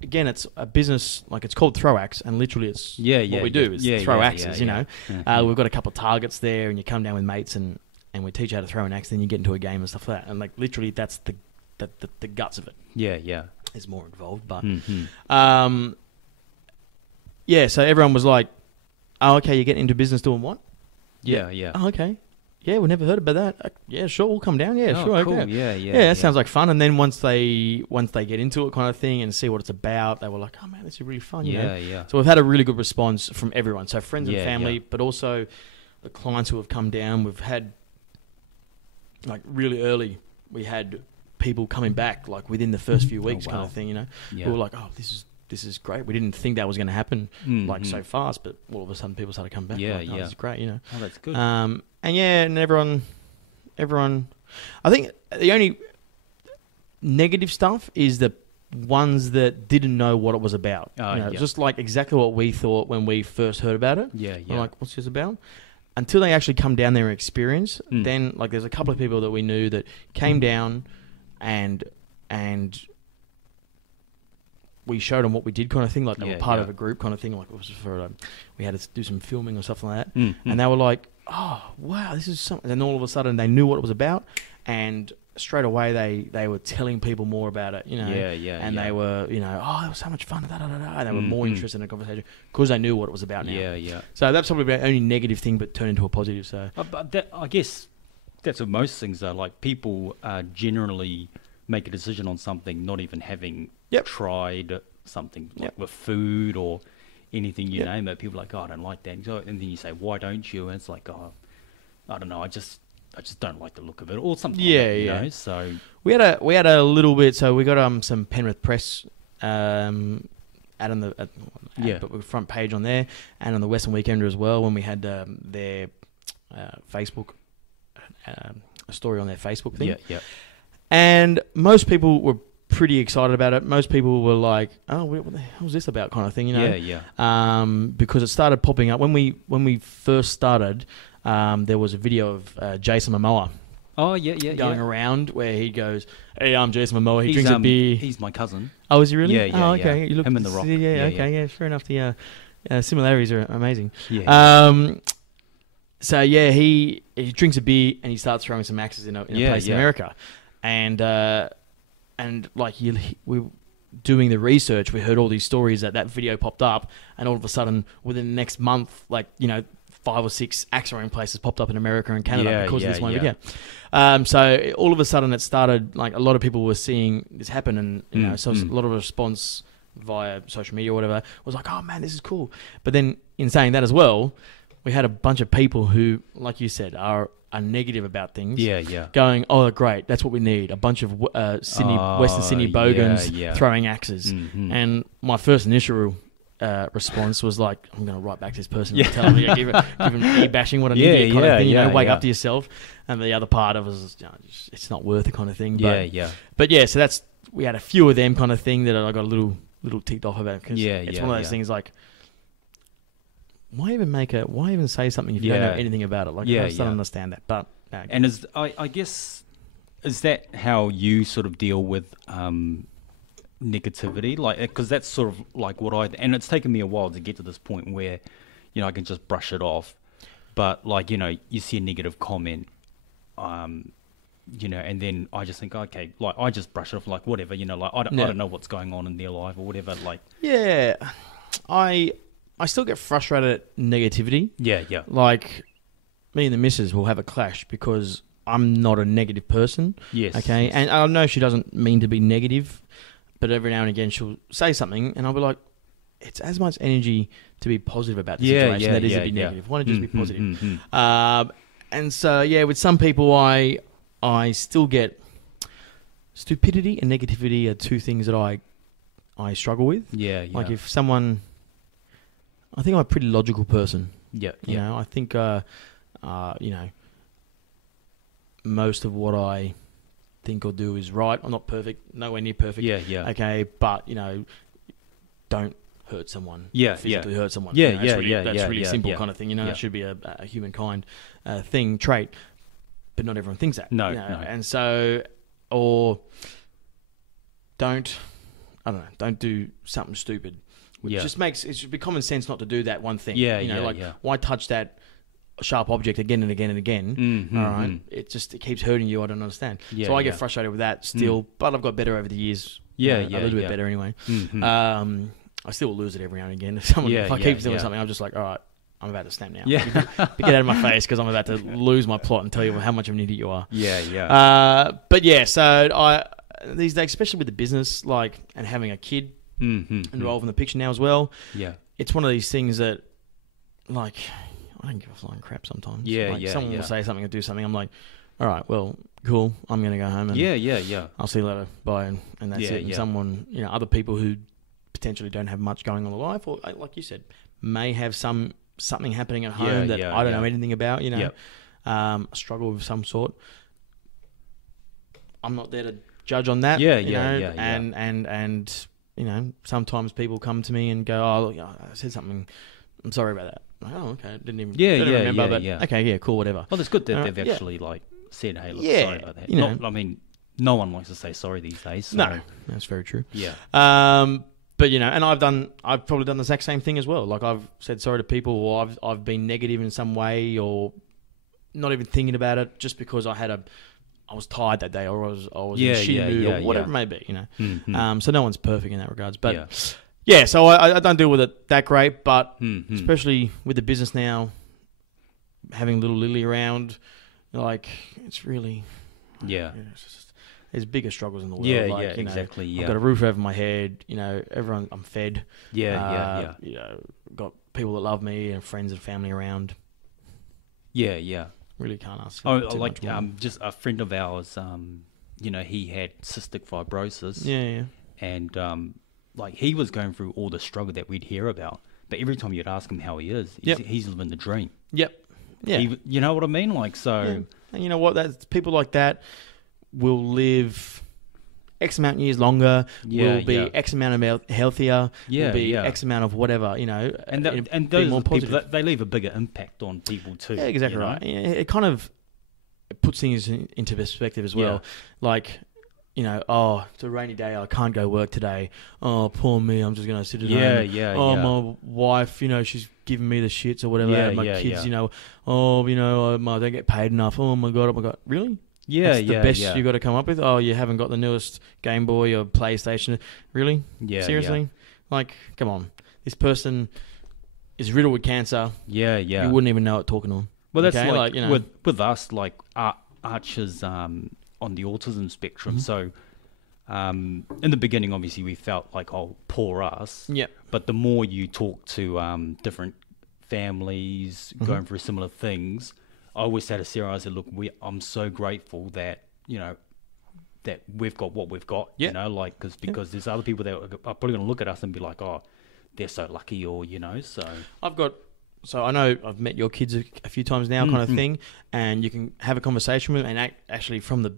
Again, it's a business, like, it's called Throwax, and literally it's what we do is throw axes, We've got a couple of targets there, and you come down with mates and we teach you how to throw an axe, then you get into a game and stuff like that. And like, literally that's the guts of it. There's more involved, but so everyone was like, oh, okay, you're getting into business doing what? Oh, okay. yeah, we never heard about that. Yeah, sure, we'll come down. Yeah, Oh, sure, cool. okay. Yeah. That sounds like fun. And then once they get into it, kind of thing, and see what it's about, they were like, "Oh man, this is really fun." You know? Yeah. So we've had a really good response from everyone. So friends and Yeah, family, yeah. but also the clients who have come down. We've had like really early. We had people coming back like within the first few weeks, kind wow. of thing. You know, Yeah. we were like, "Oh, this is great." We didn't think that was going to happen like so fast, but all of a sudden people started coming back. Yeah, like, oh, yeah. This is great. You know. Oh, that's good. And everyone, I think the only negative stuff is the ones that didn't know what it was about. Yeah. Just like exactly what we thought when we first heard about it. Yeah. We're like, what's this about? Until they actually come down there and experience, then like there's a couple of people that we knew that came down and we showed them what we did, kind of thing. Like they were part of a group, kind of thing. Like it was for we had to do some filming or stuff like that, and they were like, "Oh wow, this is something." And then all of a sudden, they knew what it was about, and straight away they were telling people more about it. You know, and they were, you know, "Oh, it was so much fun." And they were more interested in the conversation because they knew what it was about now. Yeah. So that's probably the only negative thing, but turned into a positive. So, But that, I guess that's what most things are. Like people generally make a decision on something not even having tried something like with food or anything you name it. People are like, "Oh, I don't like that." So, and then you say, "Why don't you?" And it's like, "Oh, I don't know. I just don't like the look of it," or something. Like that, you know? So we had a little bit. So we got some Penrith Press ad on the front page on there, and on the Western Weekender as well. When we had their Facebook a story on their Facebook thing, and most people were pretty excited about it. Most people were like, "Oh, what the hell is this about?" kind of thing, you know? Because it started popping up when we first started. There was a video of Jason Momoa. Oh yeah, going around where he goes, "Hey, I'm Jason Momoa." He he's, drinks a beer. He's my cousin. Oh, is he really? Yeah. Oh, okay. You look him and The Rock. Yeah. Fair enough. The similarities are amazing. Yeah. So yeah, he drinks a beer and he starts throwing some axes in a place in America, and like we were doing the research, we heard all these stories that video popped up, and all of a sudden within the next month, like 5 or 6 axe throwing places popped up in America and Canada because of this one video. So all of a sudden it started, like a lot of people were seeing this happen, and so a lot of response via social media or whatever was like, "Oh man, this is cool." But then in saying that as well, we had a bunch of people who, like you said, are negative about things. Going, "Oh, great, that's what we need. A bunch of Western Sydney bogans throwing axes." And my first initial response was like, "I'm going to write back to this person and tell him, give him e-bashing, what an idiot kind of thing, wake up to yourself." And the other part of it was, it's not worth it kind of thing. But so we had a few of them kind of thing that I got a little ticked off about, because it's one of those things like, why even say something if you don't know anything about it? Like, I just don't understand that. But and I guess, is that how you sort of deal with negativity? Like, because that's sort of like and it's taken me a while to get to this point where, I can just brush it off. But like, you see a negative comment, and then I just think, okay, like I just brush it off, like whatever, like I don't know what's going on in their life or whatever. Like, I still get frustrated at negativity. Yeah. Like, me and the missus will have a clash because I'm not a negative person. Yes. Okay. Yes. And I know she doesn't mean to be negative, but every now and again she'll say something and I'll be like, it's as much energy to be positive about the situation that is to be negative. Why don't you just be positive? And so, with some people I still get stupidity and negativity are two things that I struggle with. Yeah. Like if someone... I think I'm a pretty logical person. Yeah. You know, I think, most of what I think or do is right. I'm not perfect, nowhere near perfect. Yeah. Okay, but, don't hurt someone. Physically hurt someone. Yeah, That's really simple kind of thing. It should be a humankind trait, but not everyone thinks that. No. And so, or don't do something stupid. Which just it should be common sense not to do that one thing. Why touch that sharp object again and again and again? All right, it keeps hurting you. I don't understand. So I get frustrated with that still, but I've got better over the years. A little bit better anyway. I still will lose it every now and again. If I keep doing something, I'm just like, all right, I'm about to snap now. Yeah. Get out of my face because I'm about to lose my plot and tell you how much of an idiot you are. Yeah. But yeah, so these days, especially with the business, like, and having a kid involved in the picture now as well. Yeah. It's one of these things that, like, I don't give a flying crap sometimes. Yeah, like, yeah, someone yeah. will say something or do something. I'm like, all right, well, cool. I'm going to go home and Yeah. I'll see you later. Bye. And that's it. And someone, other people who potentially don't have much going on in their life, or like you said, may have something happening at home that I don't know anything about, a struggle of some sort. I'm not there to judge on that. And sometimes people come to me and go, oh, look, I said something. I'm sorry about that. I'm like, oh, okay. Didn't even remember. But okay, yeah, cool, whatever. Well, it's good that they've actually like said, hey, look, sorry about that. I mean, no one likes to say sorry these days. So. No, that's very true. Yeah. But and I've probably done the exact same thing as well. Like, I've said sorry to people, or I've been negative in some way, or not even thinking about it, just because I was tired that day, or I was in a shitty mood, or whatever it may be. Mm-hmm. So no one's perfect in that regards, but so I don't deal with it that great. But especially with the business now, having little Lily around, like, it's really there's bigger struggles in the world. Exactly. I've got a roof over my head. Everyone, I'm fed. Yeah. Got people that love me and friends and family around. Yeah. Really can't ask. Like just a friend of ours. He had cystic fibrosis. Yeah. And like, he was going through all the struggle that we'd hear about, but every time you'd ask him how he is, he's living the dream. Yep. Yeah. You know what I mean? Like, so. Yeah. And you know what? That's people like that will live X amount of years longer, will be X amount of healthier, will be X amount of whatever, And those are the people, they leave a bigger impact on people too. Yeah, exactly right. It kind of puts things into perspective as well. Like, oh, it's a rainy day, I can't go work today. Oh, poor me, I'm just going to sit at home. My wife, she's giving me the shits or whatever. My kids, I don't get paid enough. Oh my God. Really? That's the best you got to come up with? Oh, you haven't got the newest Game Boy or PlayStation. Really? Yeah. Seriously? Yeah. Like, come on. This person is riddled with cancer. Yeah. You wouldn't even know it talking to him. Well, that's like with us, like Arch is on the autism spectrum. So in the beginning, obviously, we felt like, oh, poor us. Yeah. But the more you talk to different families going through similar things, I always say to Sarah, I said, look, I'm so grateful that, that we've got what we've got, because there's other people that are probably going to look at us and be like, oh, they're so lucky, or, so. So I know I've met your kids a few times now, kind of thing, and you can have a conversation with them, and actually from the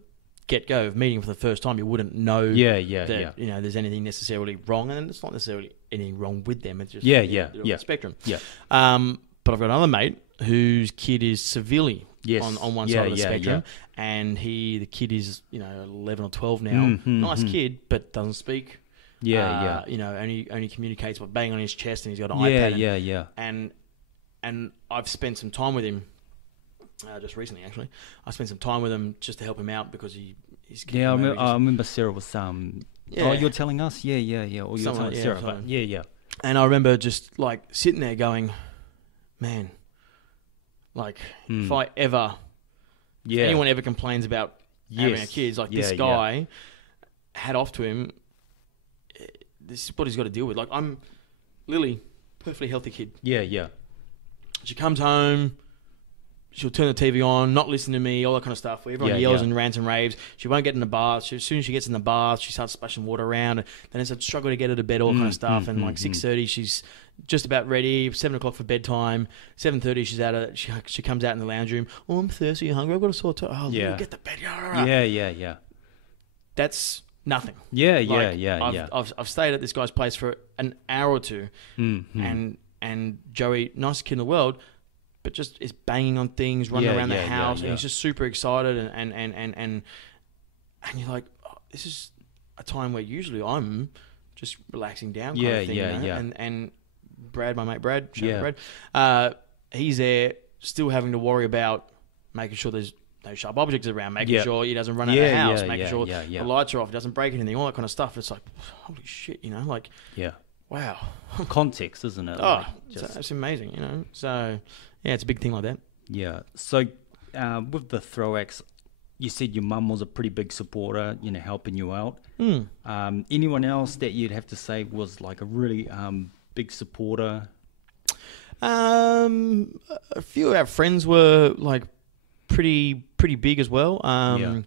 get-go of meeting for the first time, you wouldn't know that, there's anything necessarily wrong, and it's not necessarily anything wrong with them, it's just a spectrum. Yeah. But I've got another mate whose kid is severely on one side of the spectrum, and the kid is 11 or 12 now. Nice kid, but doesn't speak. Only communicates by banging on his chest, and he's got an iPad. And I've spent some time with him just recently. Actually, I spent some time with him just to help him out because he's. Yeah, I remember Sarah was Oh, you're telling us? Yeah. Or you're telling Sarah, but yeah. And I remember just like sitting there going, man, like if I ever, if anyone ever complains about having a kid, like this guy, hat off to him. This is what he's got to deal with. Like, I'm Lily, perfectly healthy kid. Yeah. She comes home, she'll turn the TV on, not listen to me, all that kind of stuff. Where everyone yells and rants and raves. She won't get in the bath. As soon as she gets in the bath, she starts splashing water around. Then it's a struggle to get her to bed, all kind of stuff. And like 6:30, she's just about ready. 7 o'clock for bedtime. 7:30, she's out of. She comes out in the lounge room. Oh, I'm thirsty, hungry. I've got a sore toe. Oh, get the bed. Yeah. That's nothing. I've stayed at this guy's place for an hour or two, and Joey, nicest kid in the world, but just is banging on things, running around the house, and he's just super excited, and you're like, oh, this is a time where usually I'm just relaxing down, kind of thing, and Brad, my mate Brad, Brad, he's there still having to worry about making sure there's no sharp objects around, making sure he doesn't run out of the house, making sure the lights are off, doesn't break anything, all that kind of stuff. It's like, holy shit, like. Yeah. Wow. Context, isn't it? Oh, it's amazing, you know. So, yeah, it's a big thing like that. Yeah. So, with the Throwbacks, you said your mum was a pretty big supporter, you know, helping you out. Anyone else that you'd have to say was like a really big supporter? A few of our friends were like pretty big as well. Yeah.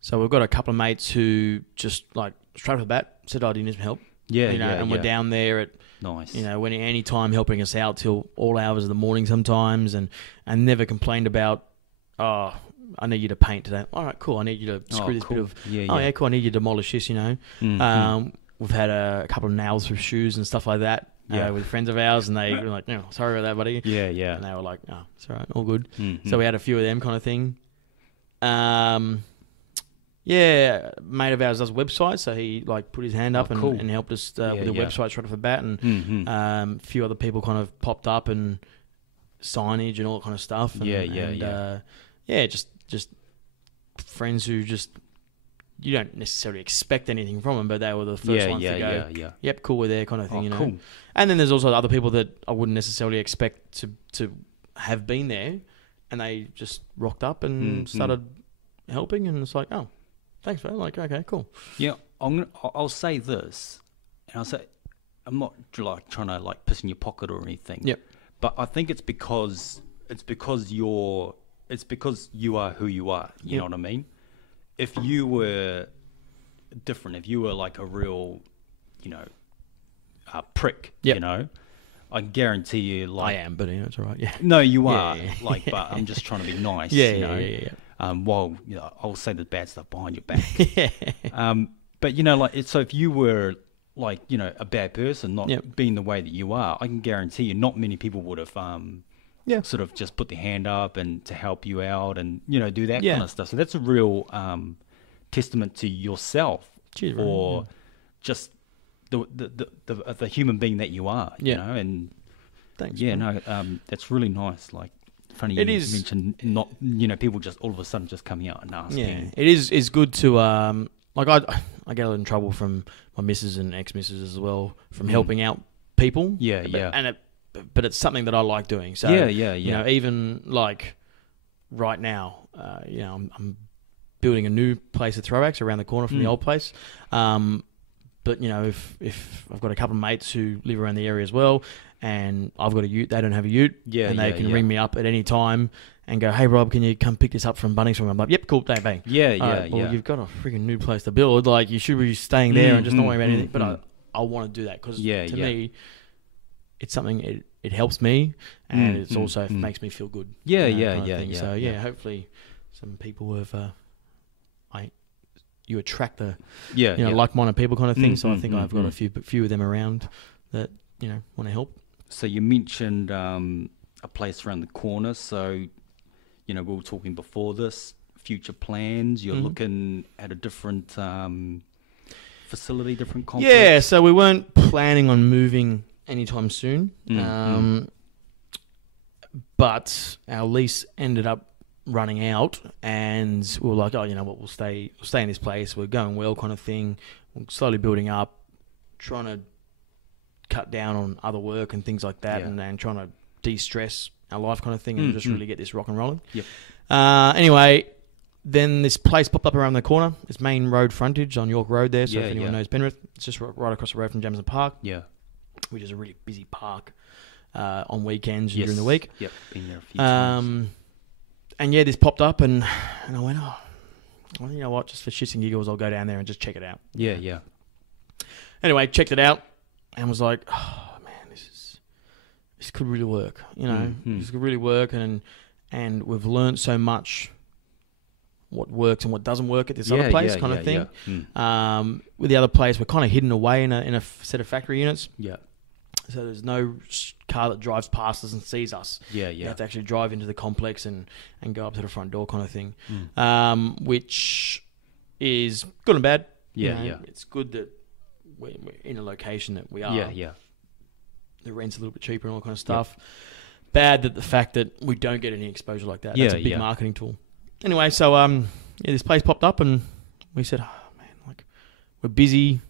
So we've got a couple of mates who just like straight off the bat said, "Oh, do you need some help?" Yeah, you know, and we're down there at nice. You know, any time helping us out till all hours of the morning sometimes, and never complained about, "Oh, I need you to paint today." All right, cool. I need you to screw this cool. bit of. Yeah. Yeah, cool. I need you to demolish this. You know. We've had a couple of nails through shoes and stuff like that. With friends of ours, and they were like, "No, sorry about that, buddy." Yeah. And they were like, "Oh, it's all right, all good." Mm-hmm. So we had a few of them kind of thing. Yeah, a mate of ours does websites, so he like put his hand up and helped us with the website straight off the bat, and a few other people kind of popped up and signage and all that kind of stuff. And, just friends who just you don't necessarily expect anything from them, but they were the first ones to go. Yep, cool, we're there, kind of thing, you know. Cool. And then there's also other people that I wouldn't necessarily expect to have been there, and they just rocked up and started helping, and it's like, oh, thanks, man. Like, okay, cool. Yeah, I'll say this, and I'll say I'm not like trying to like piss in your pocket or anything. Yep. But I think it's because you are who you are. You know what I mean? If you were different, if you were like a real, you know, prick, you know, I guarantee you, like, I am, but it's all right. Yeah. No, you are. Like, but I'm just trying to be nice. Yeah. Well, you know, I'll say the bad stuff behind your back. But you know, like, so if you were like, you know, a bad person, not being the way that you are, I can guarantee you, not many people would have, sort of just put their hand up and to help you out and, you know, do that kind of stuff. So that's a real testament to yourself. Cheers, or just the human being that you are. You know, and thanks. Yeah, no, that's really nice. Like, funny you mentioned not, you know, people just all of a sudden just coming out and asking. Yeah, it is good to like I get in trouble from my missus and ex-missus as well from helping out people. But it's something that I like doing. So you know, even like right now, you know, I'm building a new place of Throwbacks around the corner from the old place. But you know, if I've got a couple of mates who live around the area as well, and I've got a ute, they don't have a ute, and they can ring me up at any time and go, "Hey Rob, can you come pick this up from Bunnings for me?" I'm like, "Yep, cool, bang." Well, you've got a freaking new place to build. Like, you should be staying there and just not worry about anything. But I want to do that because to me, it's something. It helps me, and it's also makes me feel good. So hopefully, some people have. You attract the like-minded people kind of thing. So I think I've got a few of them around that, you know, want to help. So you mentioned a place around the corner. So, you know, we were talking before this, future plans. You're looking at a different facility, different complex. Yeah, so we weren't planning on moving anytime soon. But our lease ended up running out, and we were like, "Oh, you know what? We'll stay in this place. We're going well, kind of thing. We're slowly building up, trying to cut down on other work and things like that, and trying to de-stress our life, kind of thing, and just really get this rock and rolling." Anyway, then this place popped up around the corner. It's main road frontage on York Road there. So if anyone knows Penrith, it's just right across the road from Jamison Park. Which is a really busy park on weekends and during the week. Been there a few times. And this popped up, and I went, "Oh, well, you know what? Just for shits and giggles, I'll go down there and just check it out." Anyway, checked it out and was like, "Oh man, this could really work. You know, this could really work." And we've learned so much what works and what doesn't work at this other place, kind of thing. With the other place, we're kind of hidden away in a set of factory units. So there's no car that drives past us and sees us. You have to actually drive into the complex and go up to the front door, kind of thing. Which is good and bad. It's good that we're in a location that we are. The rent's a little bit cheaper and all that kind of stuff. Bad that the fact that we don't get any exposure like that. That's a big marketing tool. Anyway, so this place popped up, and we said, "Oh man, like, we're busy.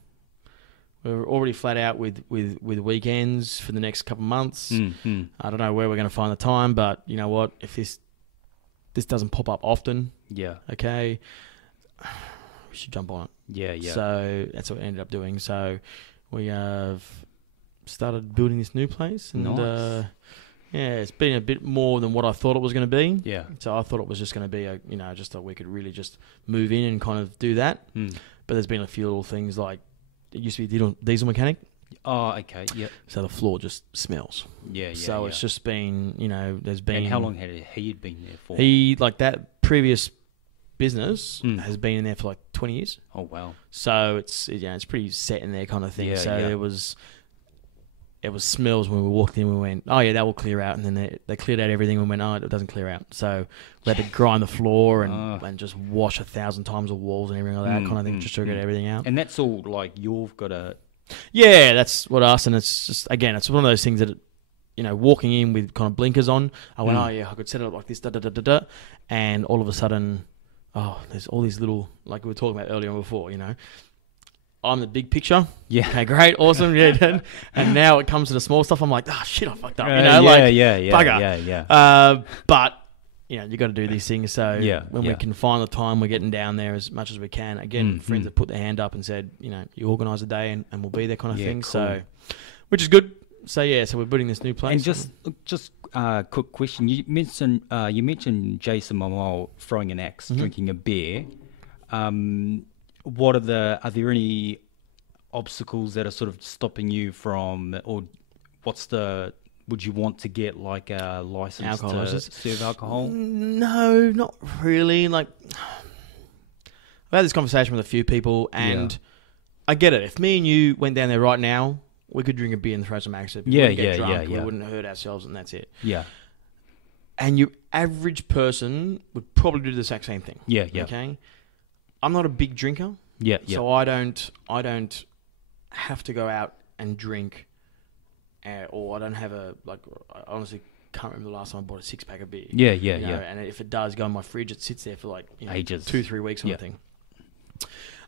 We're already flat out with weekends for the next couple of months. Mm-hmm. I don't know where we're going to find the time, but you know what? If this doesn't pop up often, okay, we should jump on it. Yeah. So that's what we ended up doing. So we have started building this new place, and Nice. it's been a bit more than what I thought it was going to be. Yeah. So I thought it was just going to be just that we could really just move in and kind of do that. Mm. But there's been a few little things like it used to be a diesel mechanic. Oh, okay. Yep. So the floor just smells. Yeah. So it's just been, there's been. And how long had he been there for? He, like that previous business Mm. has been in there for like 20 years. Oh, wow. So it's pretty set in there kind of thing. Yeah, So yeah. it was smells when we walked in. We went, oh yeah, that will clear out. And then they cleared out everything and went, oh, it doesn't clear out. So we had to grind the floor and just wash 1,000 times the walls and everything like that kind of thing just to get everything out. And that's all like you've got to... Yeah, that's what us. And it's just, again, it's one of those things that, walking in with kind of blinkers on, I went, oh yeah, I could set it up like this, da-da-da-da-da. And all of a sudden, there's all these little, like we were talking about earlier on before, I'm the big picture. Yeah. Okay, great, awesome. Yeah, and now it comes to the small stuff. I'm like, shit, I fucked up. Yeah. But you got to do these things. So when we yeah. can find the time, we're getting down there as much as we can. Again, friends have put their hand up and said, you organise a day and we'll be there, kind of thing. Cool. So, which is good. So so we're building this new place. And just quick question: you mentioned Jason Momoa throwing an axe, drinking a beer. Are there any obstacles that are sort of stopping you from, or would you want to get like a license to serve alcohol? No, not really. Like, I've had this conversation with a few people, and I get it. If me and you went down there right now, we could drink a beer and throw some axe. We wouldn't get drunk. We wouldn't hurt ourselves, and that's it. Yeah. And your average person would probably do the exact same thing. Yeah. Okay. I'm not a big drinker. Yeah. So I don't have to go out and drink, or I don't have I honestly can't remember the last time I bought a 6-pack of beer. Yeah. And if it does go in my fridge, it sits there for like ages, 2-3 weeks, sort of thing.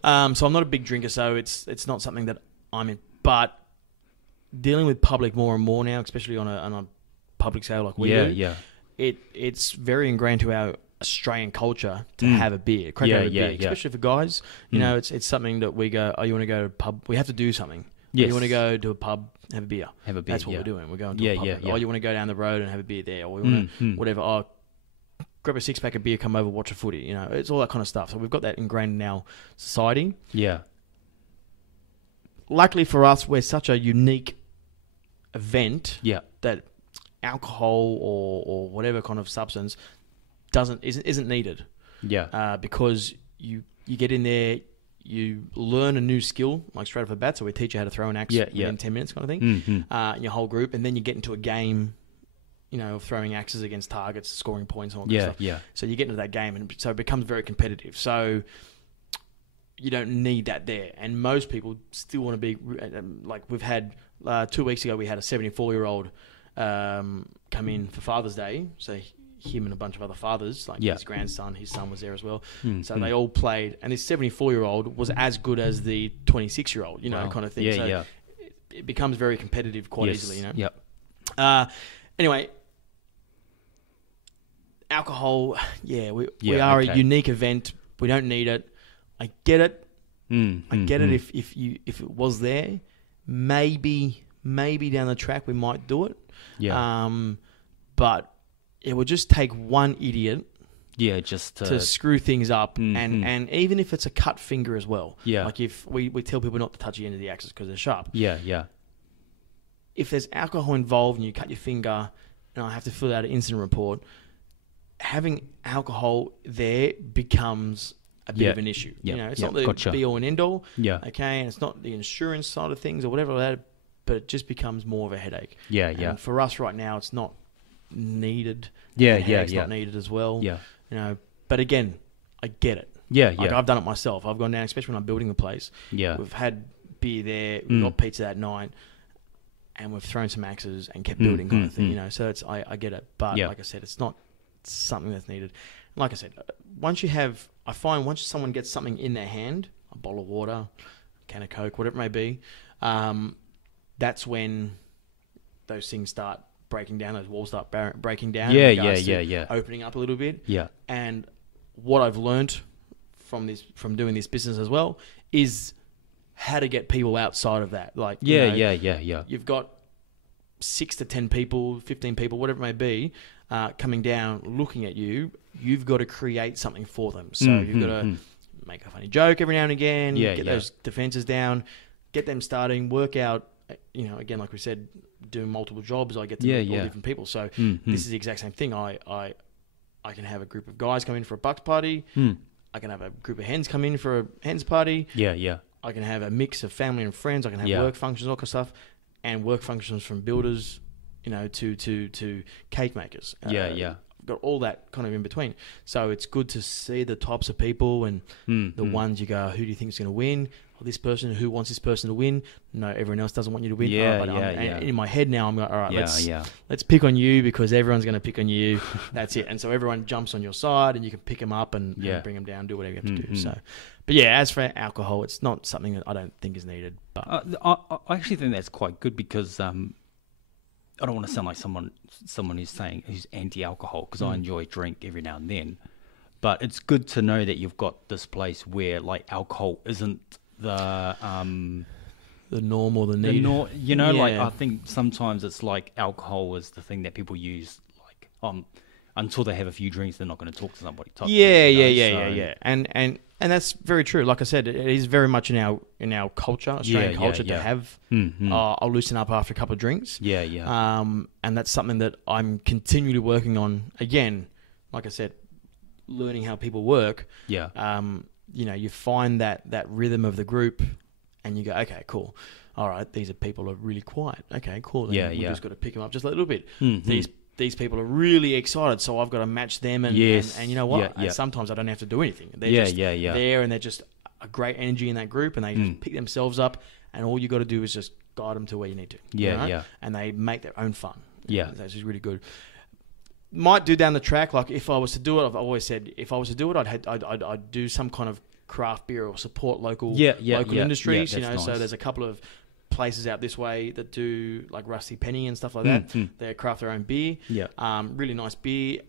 So I'm not a big drinker, so it's not something that I'm in. But dealing with public more and more now, especially on a public scale like we do, it's very ingrained to our Australian culture to have a beer, crack out a beer, especially for guys. It's something that we go, you want to go to a pub? We have to do something. Yes. You want to go to a pub, have a beer. That's what we're doing. We're going to a pub. Oh, you want to go down the road and have a beer there, or we want to whatever. Oh, grab a 6-pack of beer, come over, watch a footy. It's all that kind of stuff. So we've got that ingrained in our society. Yeah. Luckily for us, we're such a unique event that alcohol or whatever kind of substance isn't needed. Yeah. Because you get in there, you learn a new skill like straight off the bat. So we teach you how to throw an axe within 10 minutes, kind of thing. In your whole group, and then you get into a game, of throwing axes against targets, scoring points, and all that stuff. Yeah. So you get into that game, and so it becomes very competitive. So you don't need that there, and most people still want to be like we've had 2 weeks ago. We had a 74-year-old come in for Father's Day. So him and a bunch of other fathers, like his grandson, his son was there as well. So they all played, and this 74-year-old was as good as the 26-year-old, kind of thing. So it becomes very competitive quite easily, Yep. Anyway, alcohol, we are a unique event. We don't need it. I get it. I get it. If it was there, maybe down the track we might do it. Yeah. But it would just take one idiot. Yeah, just to screw things up, and even if it's a cut finger as well. Yeah. Like if we tell people not to touch the end of the axes because they're sharp. Yeah. If there's alcohol involved and you cut your finger, and I have to fill out an incident report, having alcohol there becomes a bit of an issue. It's not the be all and end all. Yeah. Okay, and it's not the insurance side of things or whatever like that, but it just becomes more of a headache. Yeah. And for us right now, it's not needed. It's not needed as well. Yeah. But again, I get it. Like I've done it myself. I've gone down, especially when I'm building the place. Yeah. We've had beer there. We've got pizza that night, and we've thrown some axes and kept building, kind of thing. So it's I get it, but like I said, it's not something that's needed. Like I said, once someone gets something in their hand, a bottle of water, a can of Coke, whatever it may be, that's when those things start breaking down, those walls start breaking down. Yeah. Opening up a little bit. Yeah. And what I've learned from doing this business as well is how to get people outside of that. Like, you've got 6 to 10 people, 15 people, whatever it may be, coming down, looking at you. You've got to create something for them. So you've got to make a funny joke every now and again, get those defenses down, get them starting, work out, again, like we said, doing multiple jobs, I get to meet all different people. So this is the exact same thing. I can have a group of guys come in for a bucks party. I can have a group of hens come in for a hens party. I can have a mix of family and friends. I can have work functions, all kind of stuff, and work functions from builders, to cake makers. Got all that kind of in between. So it's good to see the types of people and the ones you go, who do you think is going to win? Or this person, who wants this person to win? No, everyone else doesn't want you to win. And in my head now, I'm like, all right, let's pick on you because everyone's going to pick on you. That's it. And so everyone jumps on your side and you can pick them up and bring them down, do whatever you have to do. So, but as for alcohol, it's not something that I don't think is needed. But I actually think that's quite good because I don't want to sound like someone who's anti-alcohol because I enjoy a drink every now and then. But it's good to know that you've got this place where like alcohol isn't the norm or the need. I think sometimes it's like alcohol is the thing that people use like until they have a few drinks, they're not going to talk to somebody. And that's very true. Like I said, it is very much in our culture, Australian culture, to have. I'll loosen up after a couple of drinks. And that's something that I'm continually working on. Again, like I said, learning how people work. You find that rhythm of the group, and you go, okay, cool. All right, these are people who are really quiet. Okay, cool. Then we just got to pick them up just a little bit. These people are really excited, so I've got to match them. And you know what? And sometimes I don't have to do anything. They're just there, and they're just a great energy in that group, and they just pick themselves up, and all you got to do is just guide them to where you need to. And they make their own fun. That's just really good. Might do down the track, like if I was to do it, I've always said if I was to do it, I'd do some kind of craft beer or support local industries. Nice. So there's a couple of places out this way that do like Rusty Penny and stuff like that. They craft their own beer. Really nice beer,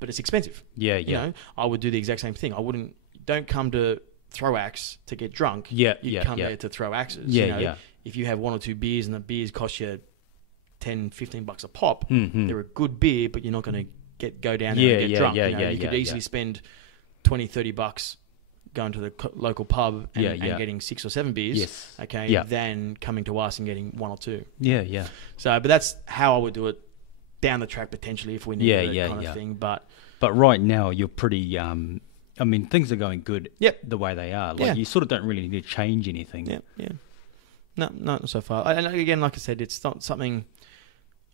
but it's expensive. I would do the exact same thing. Don't come to throw axe to get drunk. You come there to throw axes. If you have one or two beers and the beers cost you $10-15 a pop, they're a good beer, but you're not going to go down there and get drunk. You could easily spend $20-30 going to the local pub and getting 6 or 7 beers, than coming to us and getting 1 or 2. So, but that's how I would do it down the track potentially if we need that kind of thing. But right now you're pretty. Things are going good. The way they are. Like you sort of don't really need to change anything. No, not so far. And again, like I said, it's not something.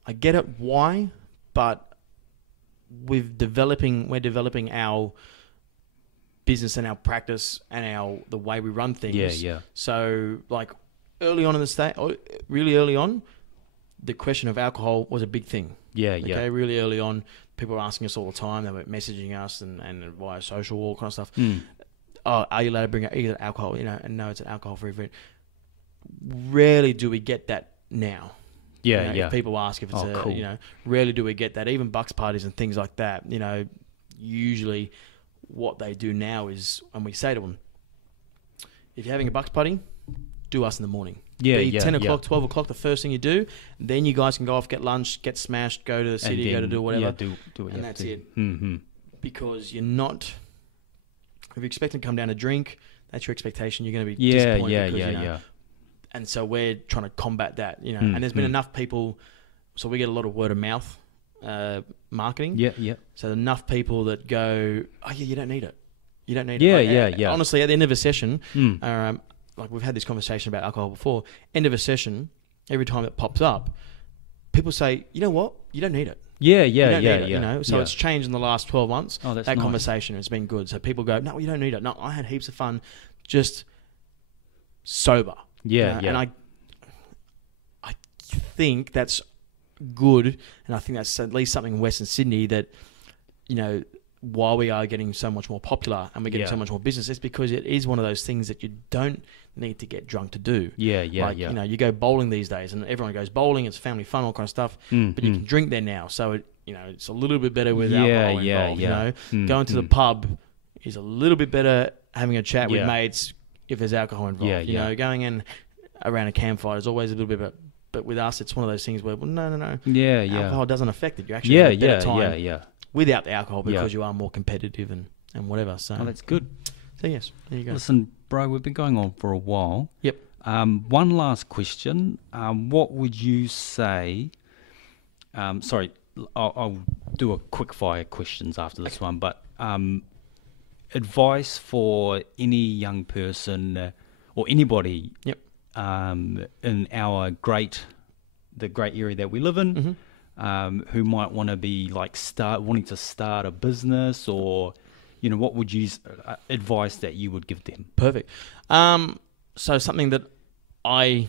I get it why, but we're developing our business and our practice and the way we run things. So like really early on, the question of alcohol was a big thing. Really early on, people were asking us all the time. They were messaging us and via social, all kind of stuff. Oh, are you allowed to bring alcohol? And no, it's an alcohol-free event. Rarely do we get that now. If people ask if it's cool. Rarely do we get that. Even bucks parties and things like that. Usually what they do now is, and we say to them, if you're having a bucks party, do us in the morning. 10 o'clock, 12 o'clock, the first thing you do. Then you guys can go off, get lunch, get smashed, go to the city, go to do whatever. Do it. And that's it. Because you're not, if you're expecting to come down to drink, that's your expectation. You're going to be disappointed. And so we're trying to combat that, and there's been enough people, so we get a lot of word of mouth marketing. So enough people that go, oh yeah, you don't need it. You don't need it. Honestly, at the end of a session, like we've had this conversation about alcohol before, end of a session, every time it pops up, people say, you know what? You don't need it. So it's changed in the last 12 months. Oh, that's that nice. Conversation has been good. So people go, no, you don't need it. No, I had heaps of fun just sober. And I think that's good, and I think that's at least something in Western Sydney that, why we are getting so much more popular and we're getting so much more business, it's because it is one of those things that you don't need to get drunk to do. Like, you know, you go bowling these days and everyone goes bowling, it's family fun, all kind of stuff, but you can drink there now. So, you know, it's a little bit better with alcohol involved, you know. Going to the pub is a little bit better, having a chat with mates if there's alcohol involved. You know, going in around a campfire is always a little bit better. But with us, it's one of those things where, well, no. Alcohol doesn't affect it. You actually have a better time without the alcohol because you are more competitive and whatever. So that's good. So, yes, there you go. Listen, bro, we've been going on for a while. Yep. One last question. What would you say... sorry, I'll do a quick fire questions after this one, but advice for any young person or anybody in the great area that we live in, who might want to be like wanting to start a business, or you know, what would you advice that you would give them? Perfect. So something that I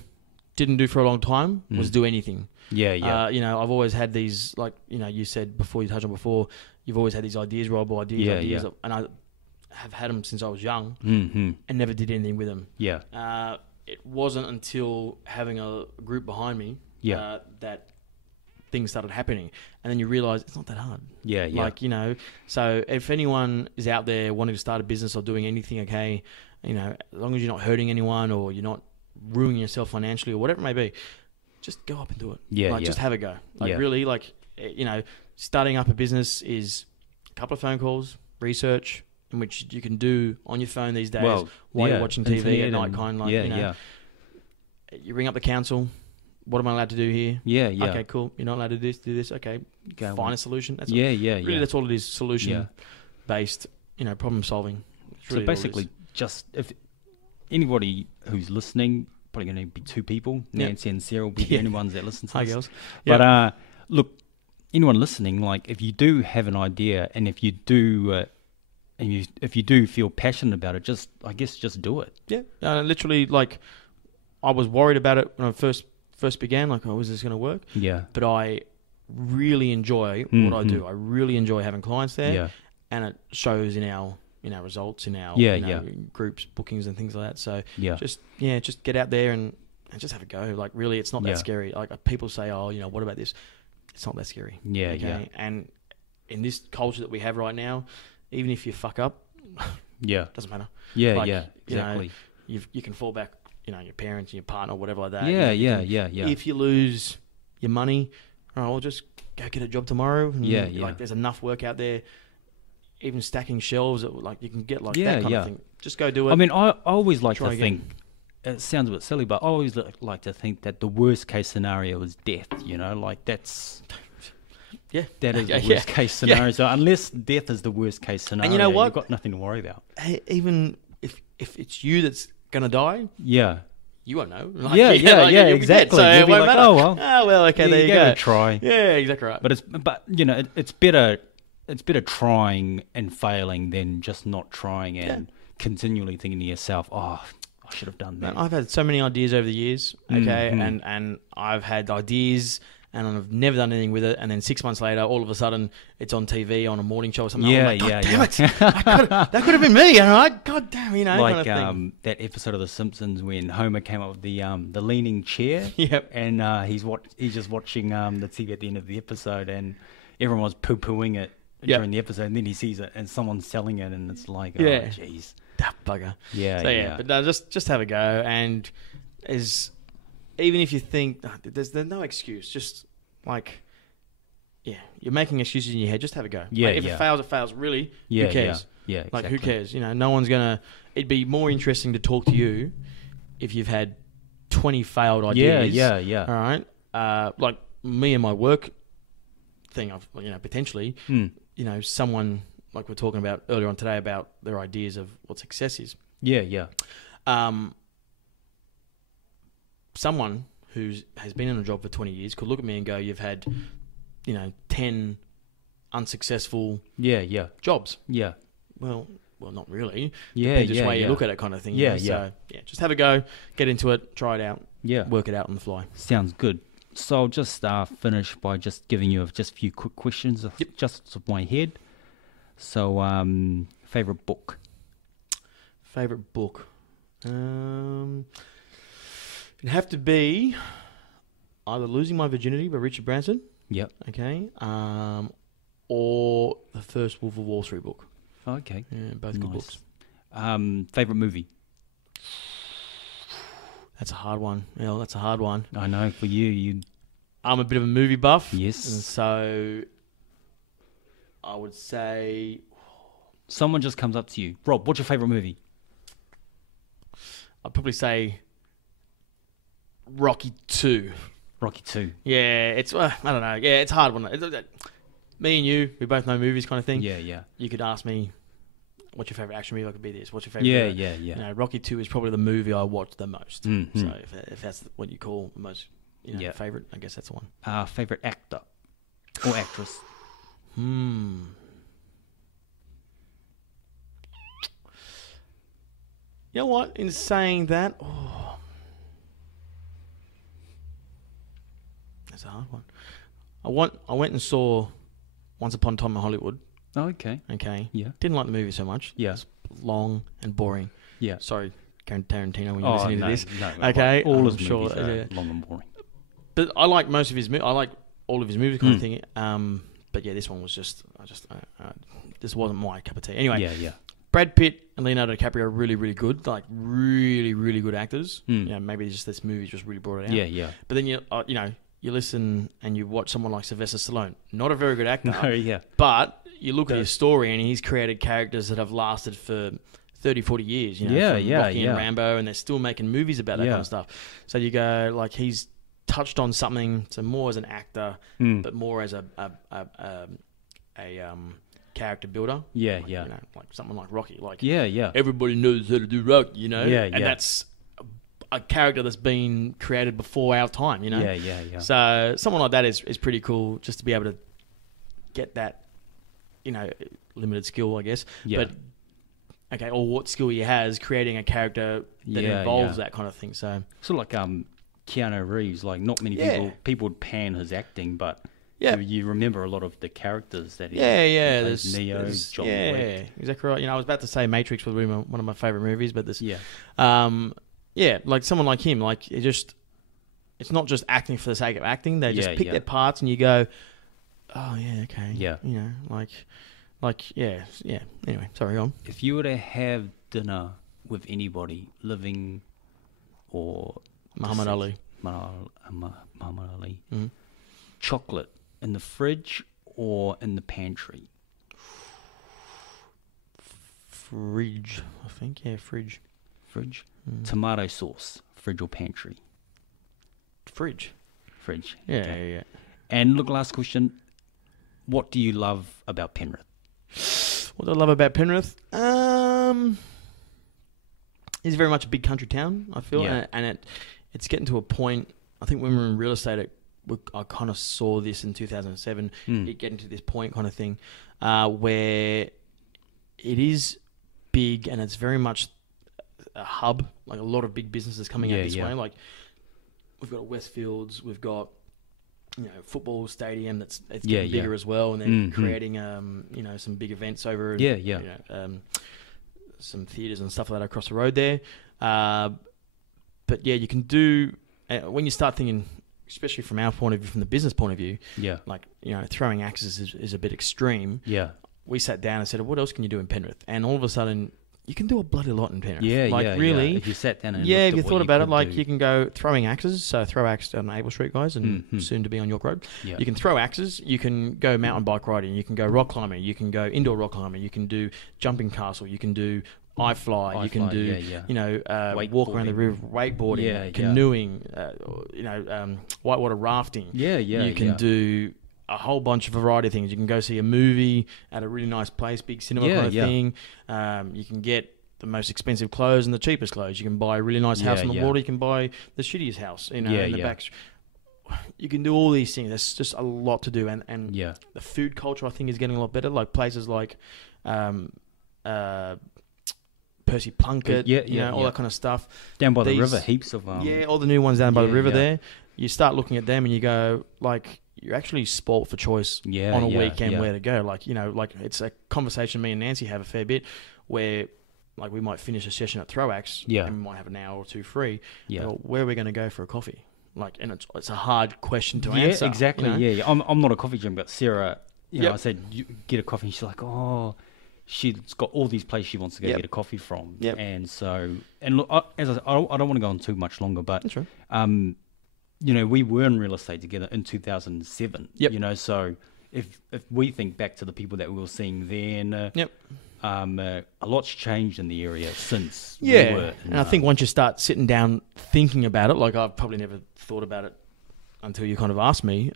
didn't do for a long time was do anything. You know, I've always had these, like, you know, you said before, you touched on before, you've always had these ideas, Rob, ideas, and I have had them since I was young and never did anything with them. It wasn't until having a group behind me that things started happening, and then you realise it's not that hard. Like, you know, so if anyone is out there wanting to start a business or doing anything, okay, you know, as long as you're not hurting anyone or you're not ruining yourself financially or whatever it may be, just go up and do it. Just have a go. Like, really, like, you know, starting up a business is a couple of phone calls, research, in which you can do on your phone these days while you're watching TV at night, kind of like, you know. You ring up the council. What am I allowed to do here? Okay, cool. You're not allowed to do this. Okay, find a solution. That's really that's all it is. Solution based, you know, problem solving. Really, so basically, just if anybody who's listening, probably going to be two people. Nancy and Sarah will be the only ones that listen to this. Hi, girls. But look, anyone listening, like, if you do have an idea, and if you do, if you do feel passionate about it, just do it. Literally, like, I was worried about it when I first began. Like, oh, is this going to work? But I really enjoy what I do. I really enjoy having clients there, and it shows in our results, in our groups, bookings, and things like that. So just get out there and just have a go. Like, really, it's not that scary. Like, people say, oh, you know, what about this? It's not that scary. And in this culture that we have right now, even if you fuck up, it doesn't matter. Exactly. You know, you can fall back, you know, your parents and your partner or whatever like that. If you lose your money, all right, well, just go get a job tomorrow. And like, there's enough work out there. Even stacking shelves, like, you can get like that kind of thing. Just go do it. I mean, I always like to think, it sounds a bit silly, but I always like to think that the worst case scenario is death, you know, like that is the worst case scenario. So unless death is the worst case scenario, and you know what? You've got nothing to worry about. Hey, even if it's you that's going to die, you won't know. Like, exactly. So it won't matter. Oh, well, okay, there you go. Try. Yeah, exactly right. But you know, it's better trying and failing than just not trying and continually thinking to yourself, oh, I should have done that. Man, I've had so many ideas over the years, okay, and I've had ideas and I've never done anything with it, and then 6 months later, all of a sudden, it's on TV on a morning show or something. I'm like, God damn it! That could have been me, all right? God damn, you know, like kind of thing. That episode of The Simpsons when Homer came up with the leaning chair, and he's just watching the TV at the end of the episode, and everyone was poo-pooing it during the episode, and then he sees it, and someone's selling it, and it's like, oh, jeez. That bugger. But no, just have a go, and even if you think there's no excuse, just like, you're making excuses in your head, just have a go. If it fails, it fails. Really, who cares? Exactly. Like, who cares? You know, no one's gonna. It'd be more interesting to talk to you if you've had 20 failed ideas. All right, like me and my work thing. I've potentially, someone like we're talking about earlier on today about their ideas of what success is. Someone who has been in a job for 20 years could look at me and go, you've had, 10 unsuccessful jobs. Well, not really. Depends which way you look at it, kind of thing. So, just have a go, get into it, try it out, work it out on the fly. Sounds good. So I'll just finish by just giving you just a few quick questions just off my head. So, favorite book? Favorite book? It'd have to be either Losing My Virginity by Richard Branson. Yep. Okay. Or the first Wolf of Wall Street book. Okay. Yeah, both good books. Favorite movie? That's a hard one. Yeah, that's a hard one. I know for you. I'm a bit of a movie buff. Yes. And so I would say... Someone just comes up to you. Rob, what's your favorite movie? I'd probably say Rocky 2. Rocky 2. Yeah, it's... I don't know. Yeah, it's a hard one. Me and you, we both know movies kind of thing. Yeah. You could ask me, what's your favorite action movie? I could be this. What's your favorite? Yeah. You know, Rocky 2 is probably the movie I watched the most. Mm-hmm. So if that's what you call the most, favorite, I guess that's the one. Favorite actor or actress? You know what? In saying that, that's a hard one. I went and saw Once Upon a Time in Hollywood. Oh, okay. Okay. Yeah. Didn't like the movie so much. Yeah. It's long and boring. Yeah. Sorry, Tarantino, when you're listening to this. No, okay. All his movies are long and boring. But I like most of his movies. I like all of his movies kind of thing. But yeah, this one was just this wasn't my cup of tea. Anyway. Yeah. Brad Pitt and Leonardo DiCaprio are really, really good. Like really, really good actors. You know, maybe just this movie just really brought it out. Yeah. But then you listen and you watch someone like Sylvester Stallone. Not a very good actor. No, yeah. But you look at his story and he's created characters that have lasted for 30, 40 years. You know, from Rocky and Rambo, and they're still making movies about that kind of stuff. So you go, like, he's touched on something, so more as an actor, but more as a character builder. Yeah. You know, like something like Rocky. Like, Yeah. everybody knows how to do Rocky, you know? Yeah. And that's a character that's been created before our time, you know? Yeah. So someone like that is pretty cool, just to be able to get that, limited skill, I guess. Yeah. But, okay, or what skill he has, creating a character that involves that kind of thing. So sort of like Keanu Reeves, like not many people would pan his acting, but you remember a lot of the characters that he there's Neo, John Wick. Exactly right. I was about to say Matrix was one of my favorite movies, but this like someone like him, like it's not just acting for the sake of acting. They just pick their parts, and you go, oh yeah, okay, yeah, Anyway, sorry, on. If you were to have dinner with anybody, living or Muhammad Ali, chocolate in the fridge or in the pantry? Fridge, I think. Yeah, fridge. Tomato sauce, fridge or pantry? Fridge. Yeah, okay. yeah. And look, last question. What do you love about Penrith? What do I love about Penrith? It's very much a big country town, I feel. Yeah. And it's getting to a point, I think when we were in real estate, I kind of saw this in 2007, it getting to this point kind of thing, where it is big and it's very much a hub, like a lot of big businesses coming out this way. Like we've got Westfields, we've got football stadium that's getting bigger as well, and they're creating some big events over some theaters and stuff like that across the road there. But you can do when you start thinking, especially from our point of view, from the business point of view, like throwing axes is a bit extreme. We sat down and said, what else can you do in Penrith? And all of a sudden, you can do a bloody lot in Penrith. Really. If you sat down and if you thought about it, like you can go throwing axes. So throw axe on Able Street, guys, and soon to be on York Road. You can throw axes. You can go mountain bike riding. You can go rock climbing. You can go indoor rock climbing. You can do jumping castle. You can do iFly. You can do walk around the river, wakeboarding, canoeing, whitewater rafting. You can do a whole bunch of variety of things. You can go see a movie at a really nice place, big cinema kind of thing. You can get the most expensive clothes and the cheapest clothes. You can buy a really nice house on the water. You can buy the shittiest house, in the back. You can do all these things. There's just a lot to do, and the food culture, I think, is getting a lot better. Like places like Percy Plunkett, all that kind of stuff. Down by the river, heaps of all the new ones down by the river there. You start looking at them and you go, like, you're actually spoilt for choice Yeah, on a yeah, weekend yeah. where to go. Like, like it's a conversation me and Nancy have a fair bit where like we might finish a session at Throwax Yeah. and we might have an hour or two free. Yeah. Well, where are we going to go for a coffee? Like, and it's a hard question to Yeah, answer. exactly. you know? Yeah. I'm not a coffee drinker, but Sarah, Yep. I said, you get a coffee. And she's like, oh, she's got all these places she wants to go Yep. get a coffee from. Yep. And so, and look, as I said, I don't want to go on too much longer, but, That's right. we were in real estate together in 2007. Yep. So if we think back to the people that we were seeing then, Yep. a lot's changed in the area since. Yeah, we were, and I think once you start sitting down thinking about it, like I've probably never thought about it until you kind of asked me.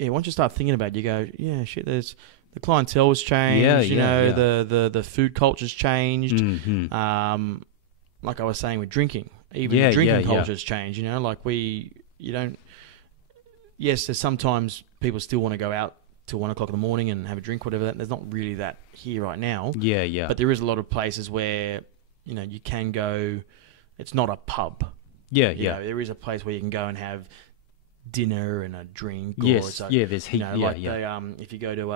Once you start thinking about it, you go, yeah, shit. There's the clientele's changed. Yeah, the food culture's changed. Mhm. Like I was saying with drinking, even Yeah, the drinking yeah, yeah. culture's changed. Like you don't. Yes, there's sometimes people still want to go out till 1 o'clock in the morning and have a drink, whatever. There's not really that here right now. Yeah. But there is a lot of places where, you can go. It's not a pub. Yeah. There is a place where you can go and have dinner and a drink. Yes. Or it's There's heat. the, if you go to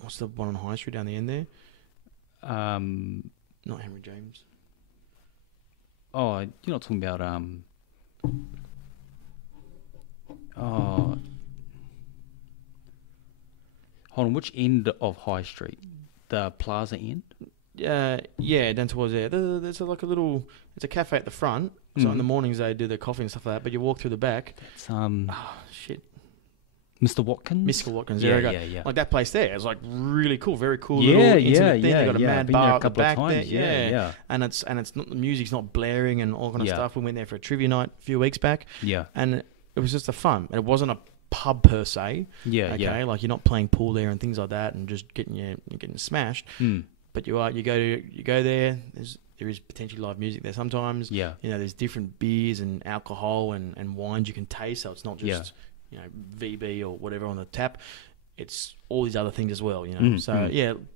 what's the one on High Street down the end there? Not Henry James. Oh, you're not talking about oh, hold on. Which end of High Street? The Plaza end? Down towards there. There's like a little. It's a cafe at the front. So in the mornings they do their coffee and stuff like that. But you walk through the back. It's Shit. Mr. Watkins. Mr. Watkins. There we go. Yeah. Like that place there. It's like really cool. Very cool. Yeah, little yeah, intimate thing. yeah. They got a yeah. mad I've been there bar a at the couple of back times. there. Yeah. And it's not the music's not blaring and all kind of Yeah. stuff. We went there for a trivia night a few weeks back, Yeah. and it was just a fun. It wasn't a pub per se. Yeah. Okay, like you're not playing pool there and things like that, and just you're getting smashed. Mm. But you go there. There is potentially live music there sometimes. Yeah. There's different beers and alcohol and wines you can taste. So it's not just VB or whatever on the tap. It's all these other things as well.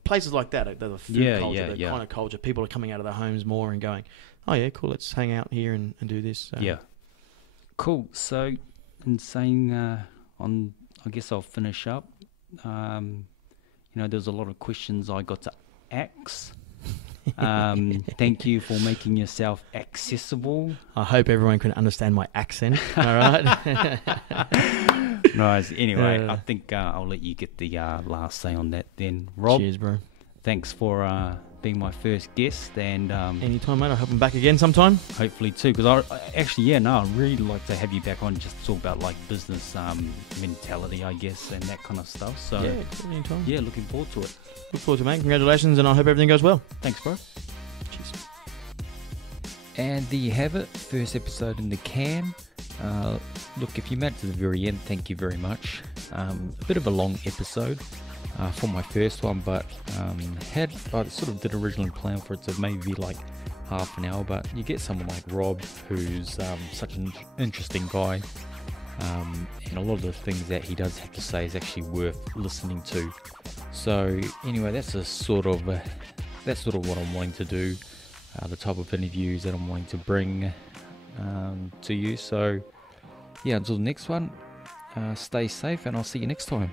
Places like that, the food culture, the kind of culture. People are coming out of their homes more and going, oh yeah, cool. Let's hang out here and do this. So. Yeah. Cool. So, in saying I guess I'll finish up. There's a lot of questions I got to ask. Thank you for making yourself accessible. I hope everyone can understand my accent. All right. Nice. Anyway, I think I'll let you get the last say on that then. Rob, cheers, bro. Thanks for being my first guest, and anytime, mate. I hope I'm back again sometime. hopefully too, because I'd really like to have you back on just to talk about like business mentality, I guess, and that kind of stuff. So Anytime. yeah, looking forward to it. Look forward to it, mate. Congratulations, and I hope everything goes well. Thanks, bro. Cheers. And there you have it, first episode in the can. Look, if you made it to the very end, thank you very much. A bit of a long episode for my first one, but I sort of did originally plan for it to maybe be like half an hour, but you get someone like Rob, who's such an interesting guy, and a lot of the things that he does have to say is actually worth listening to. So anyway, that's sort of what I'm wanting to do, the type of interviews that I'm wanting to bring to you. So yeah, until the next one, stay safe, and I'll see you next time.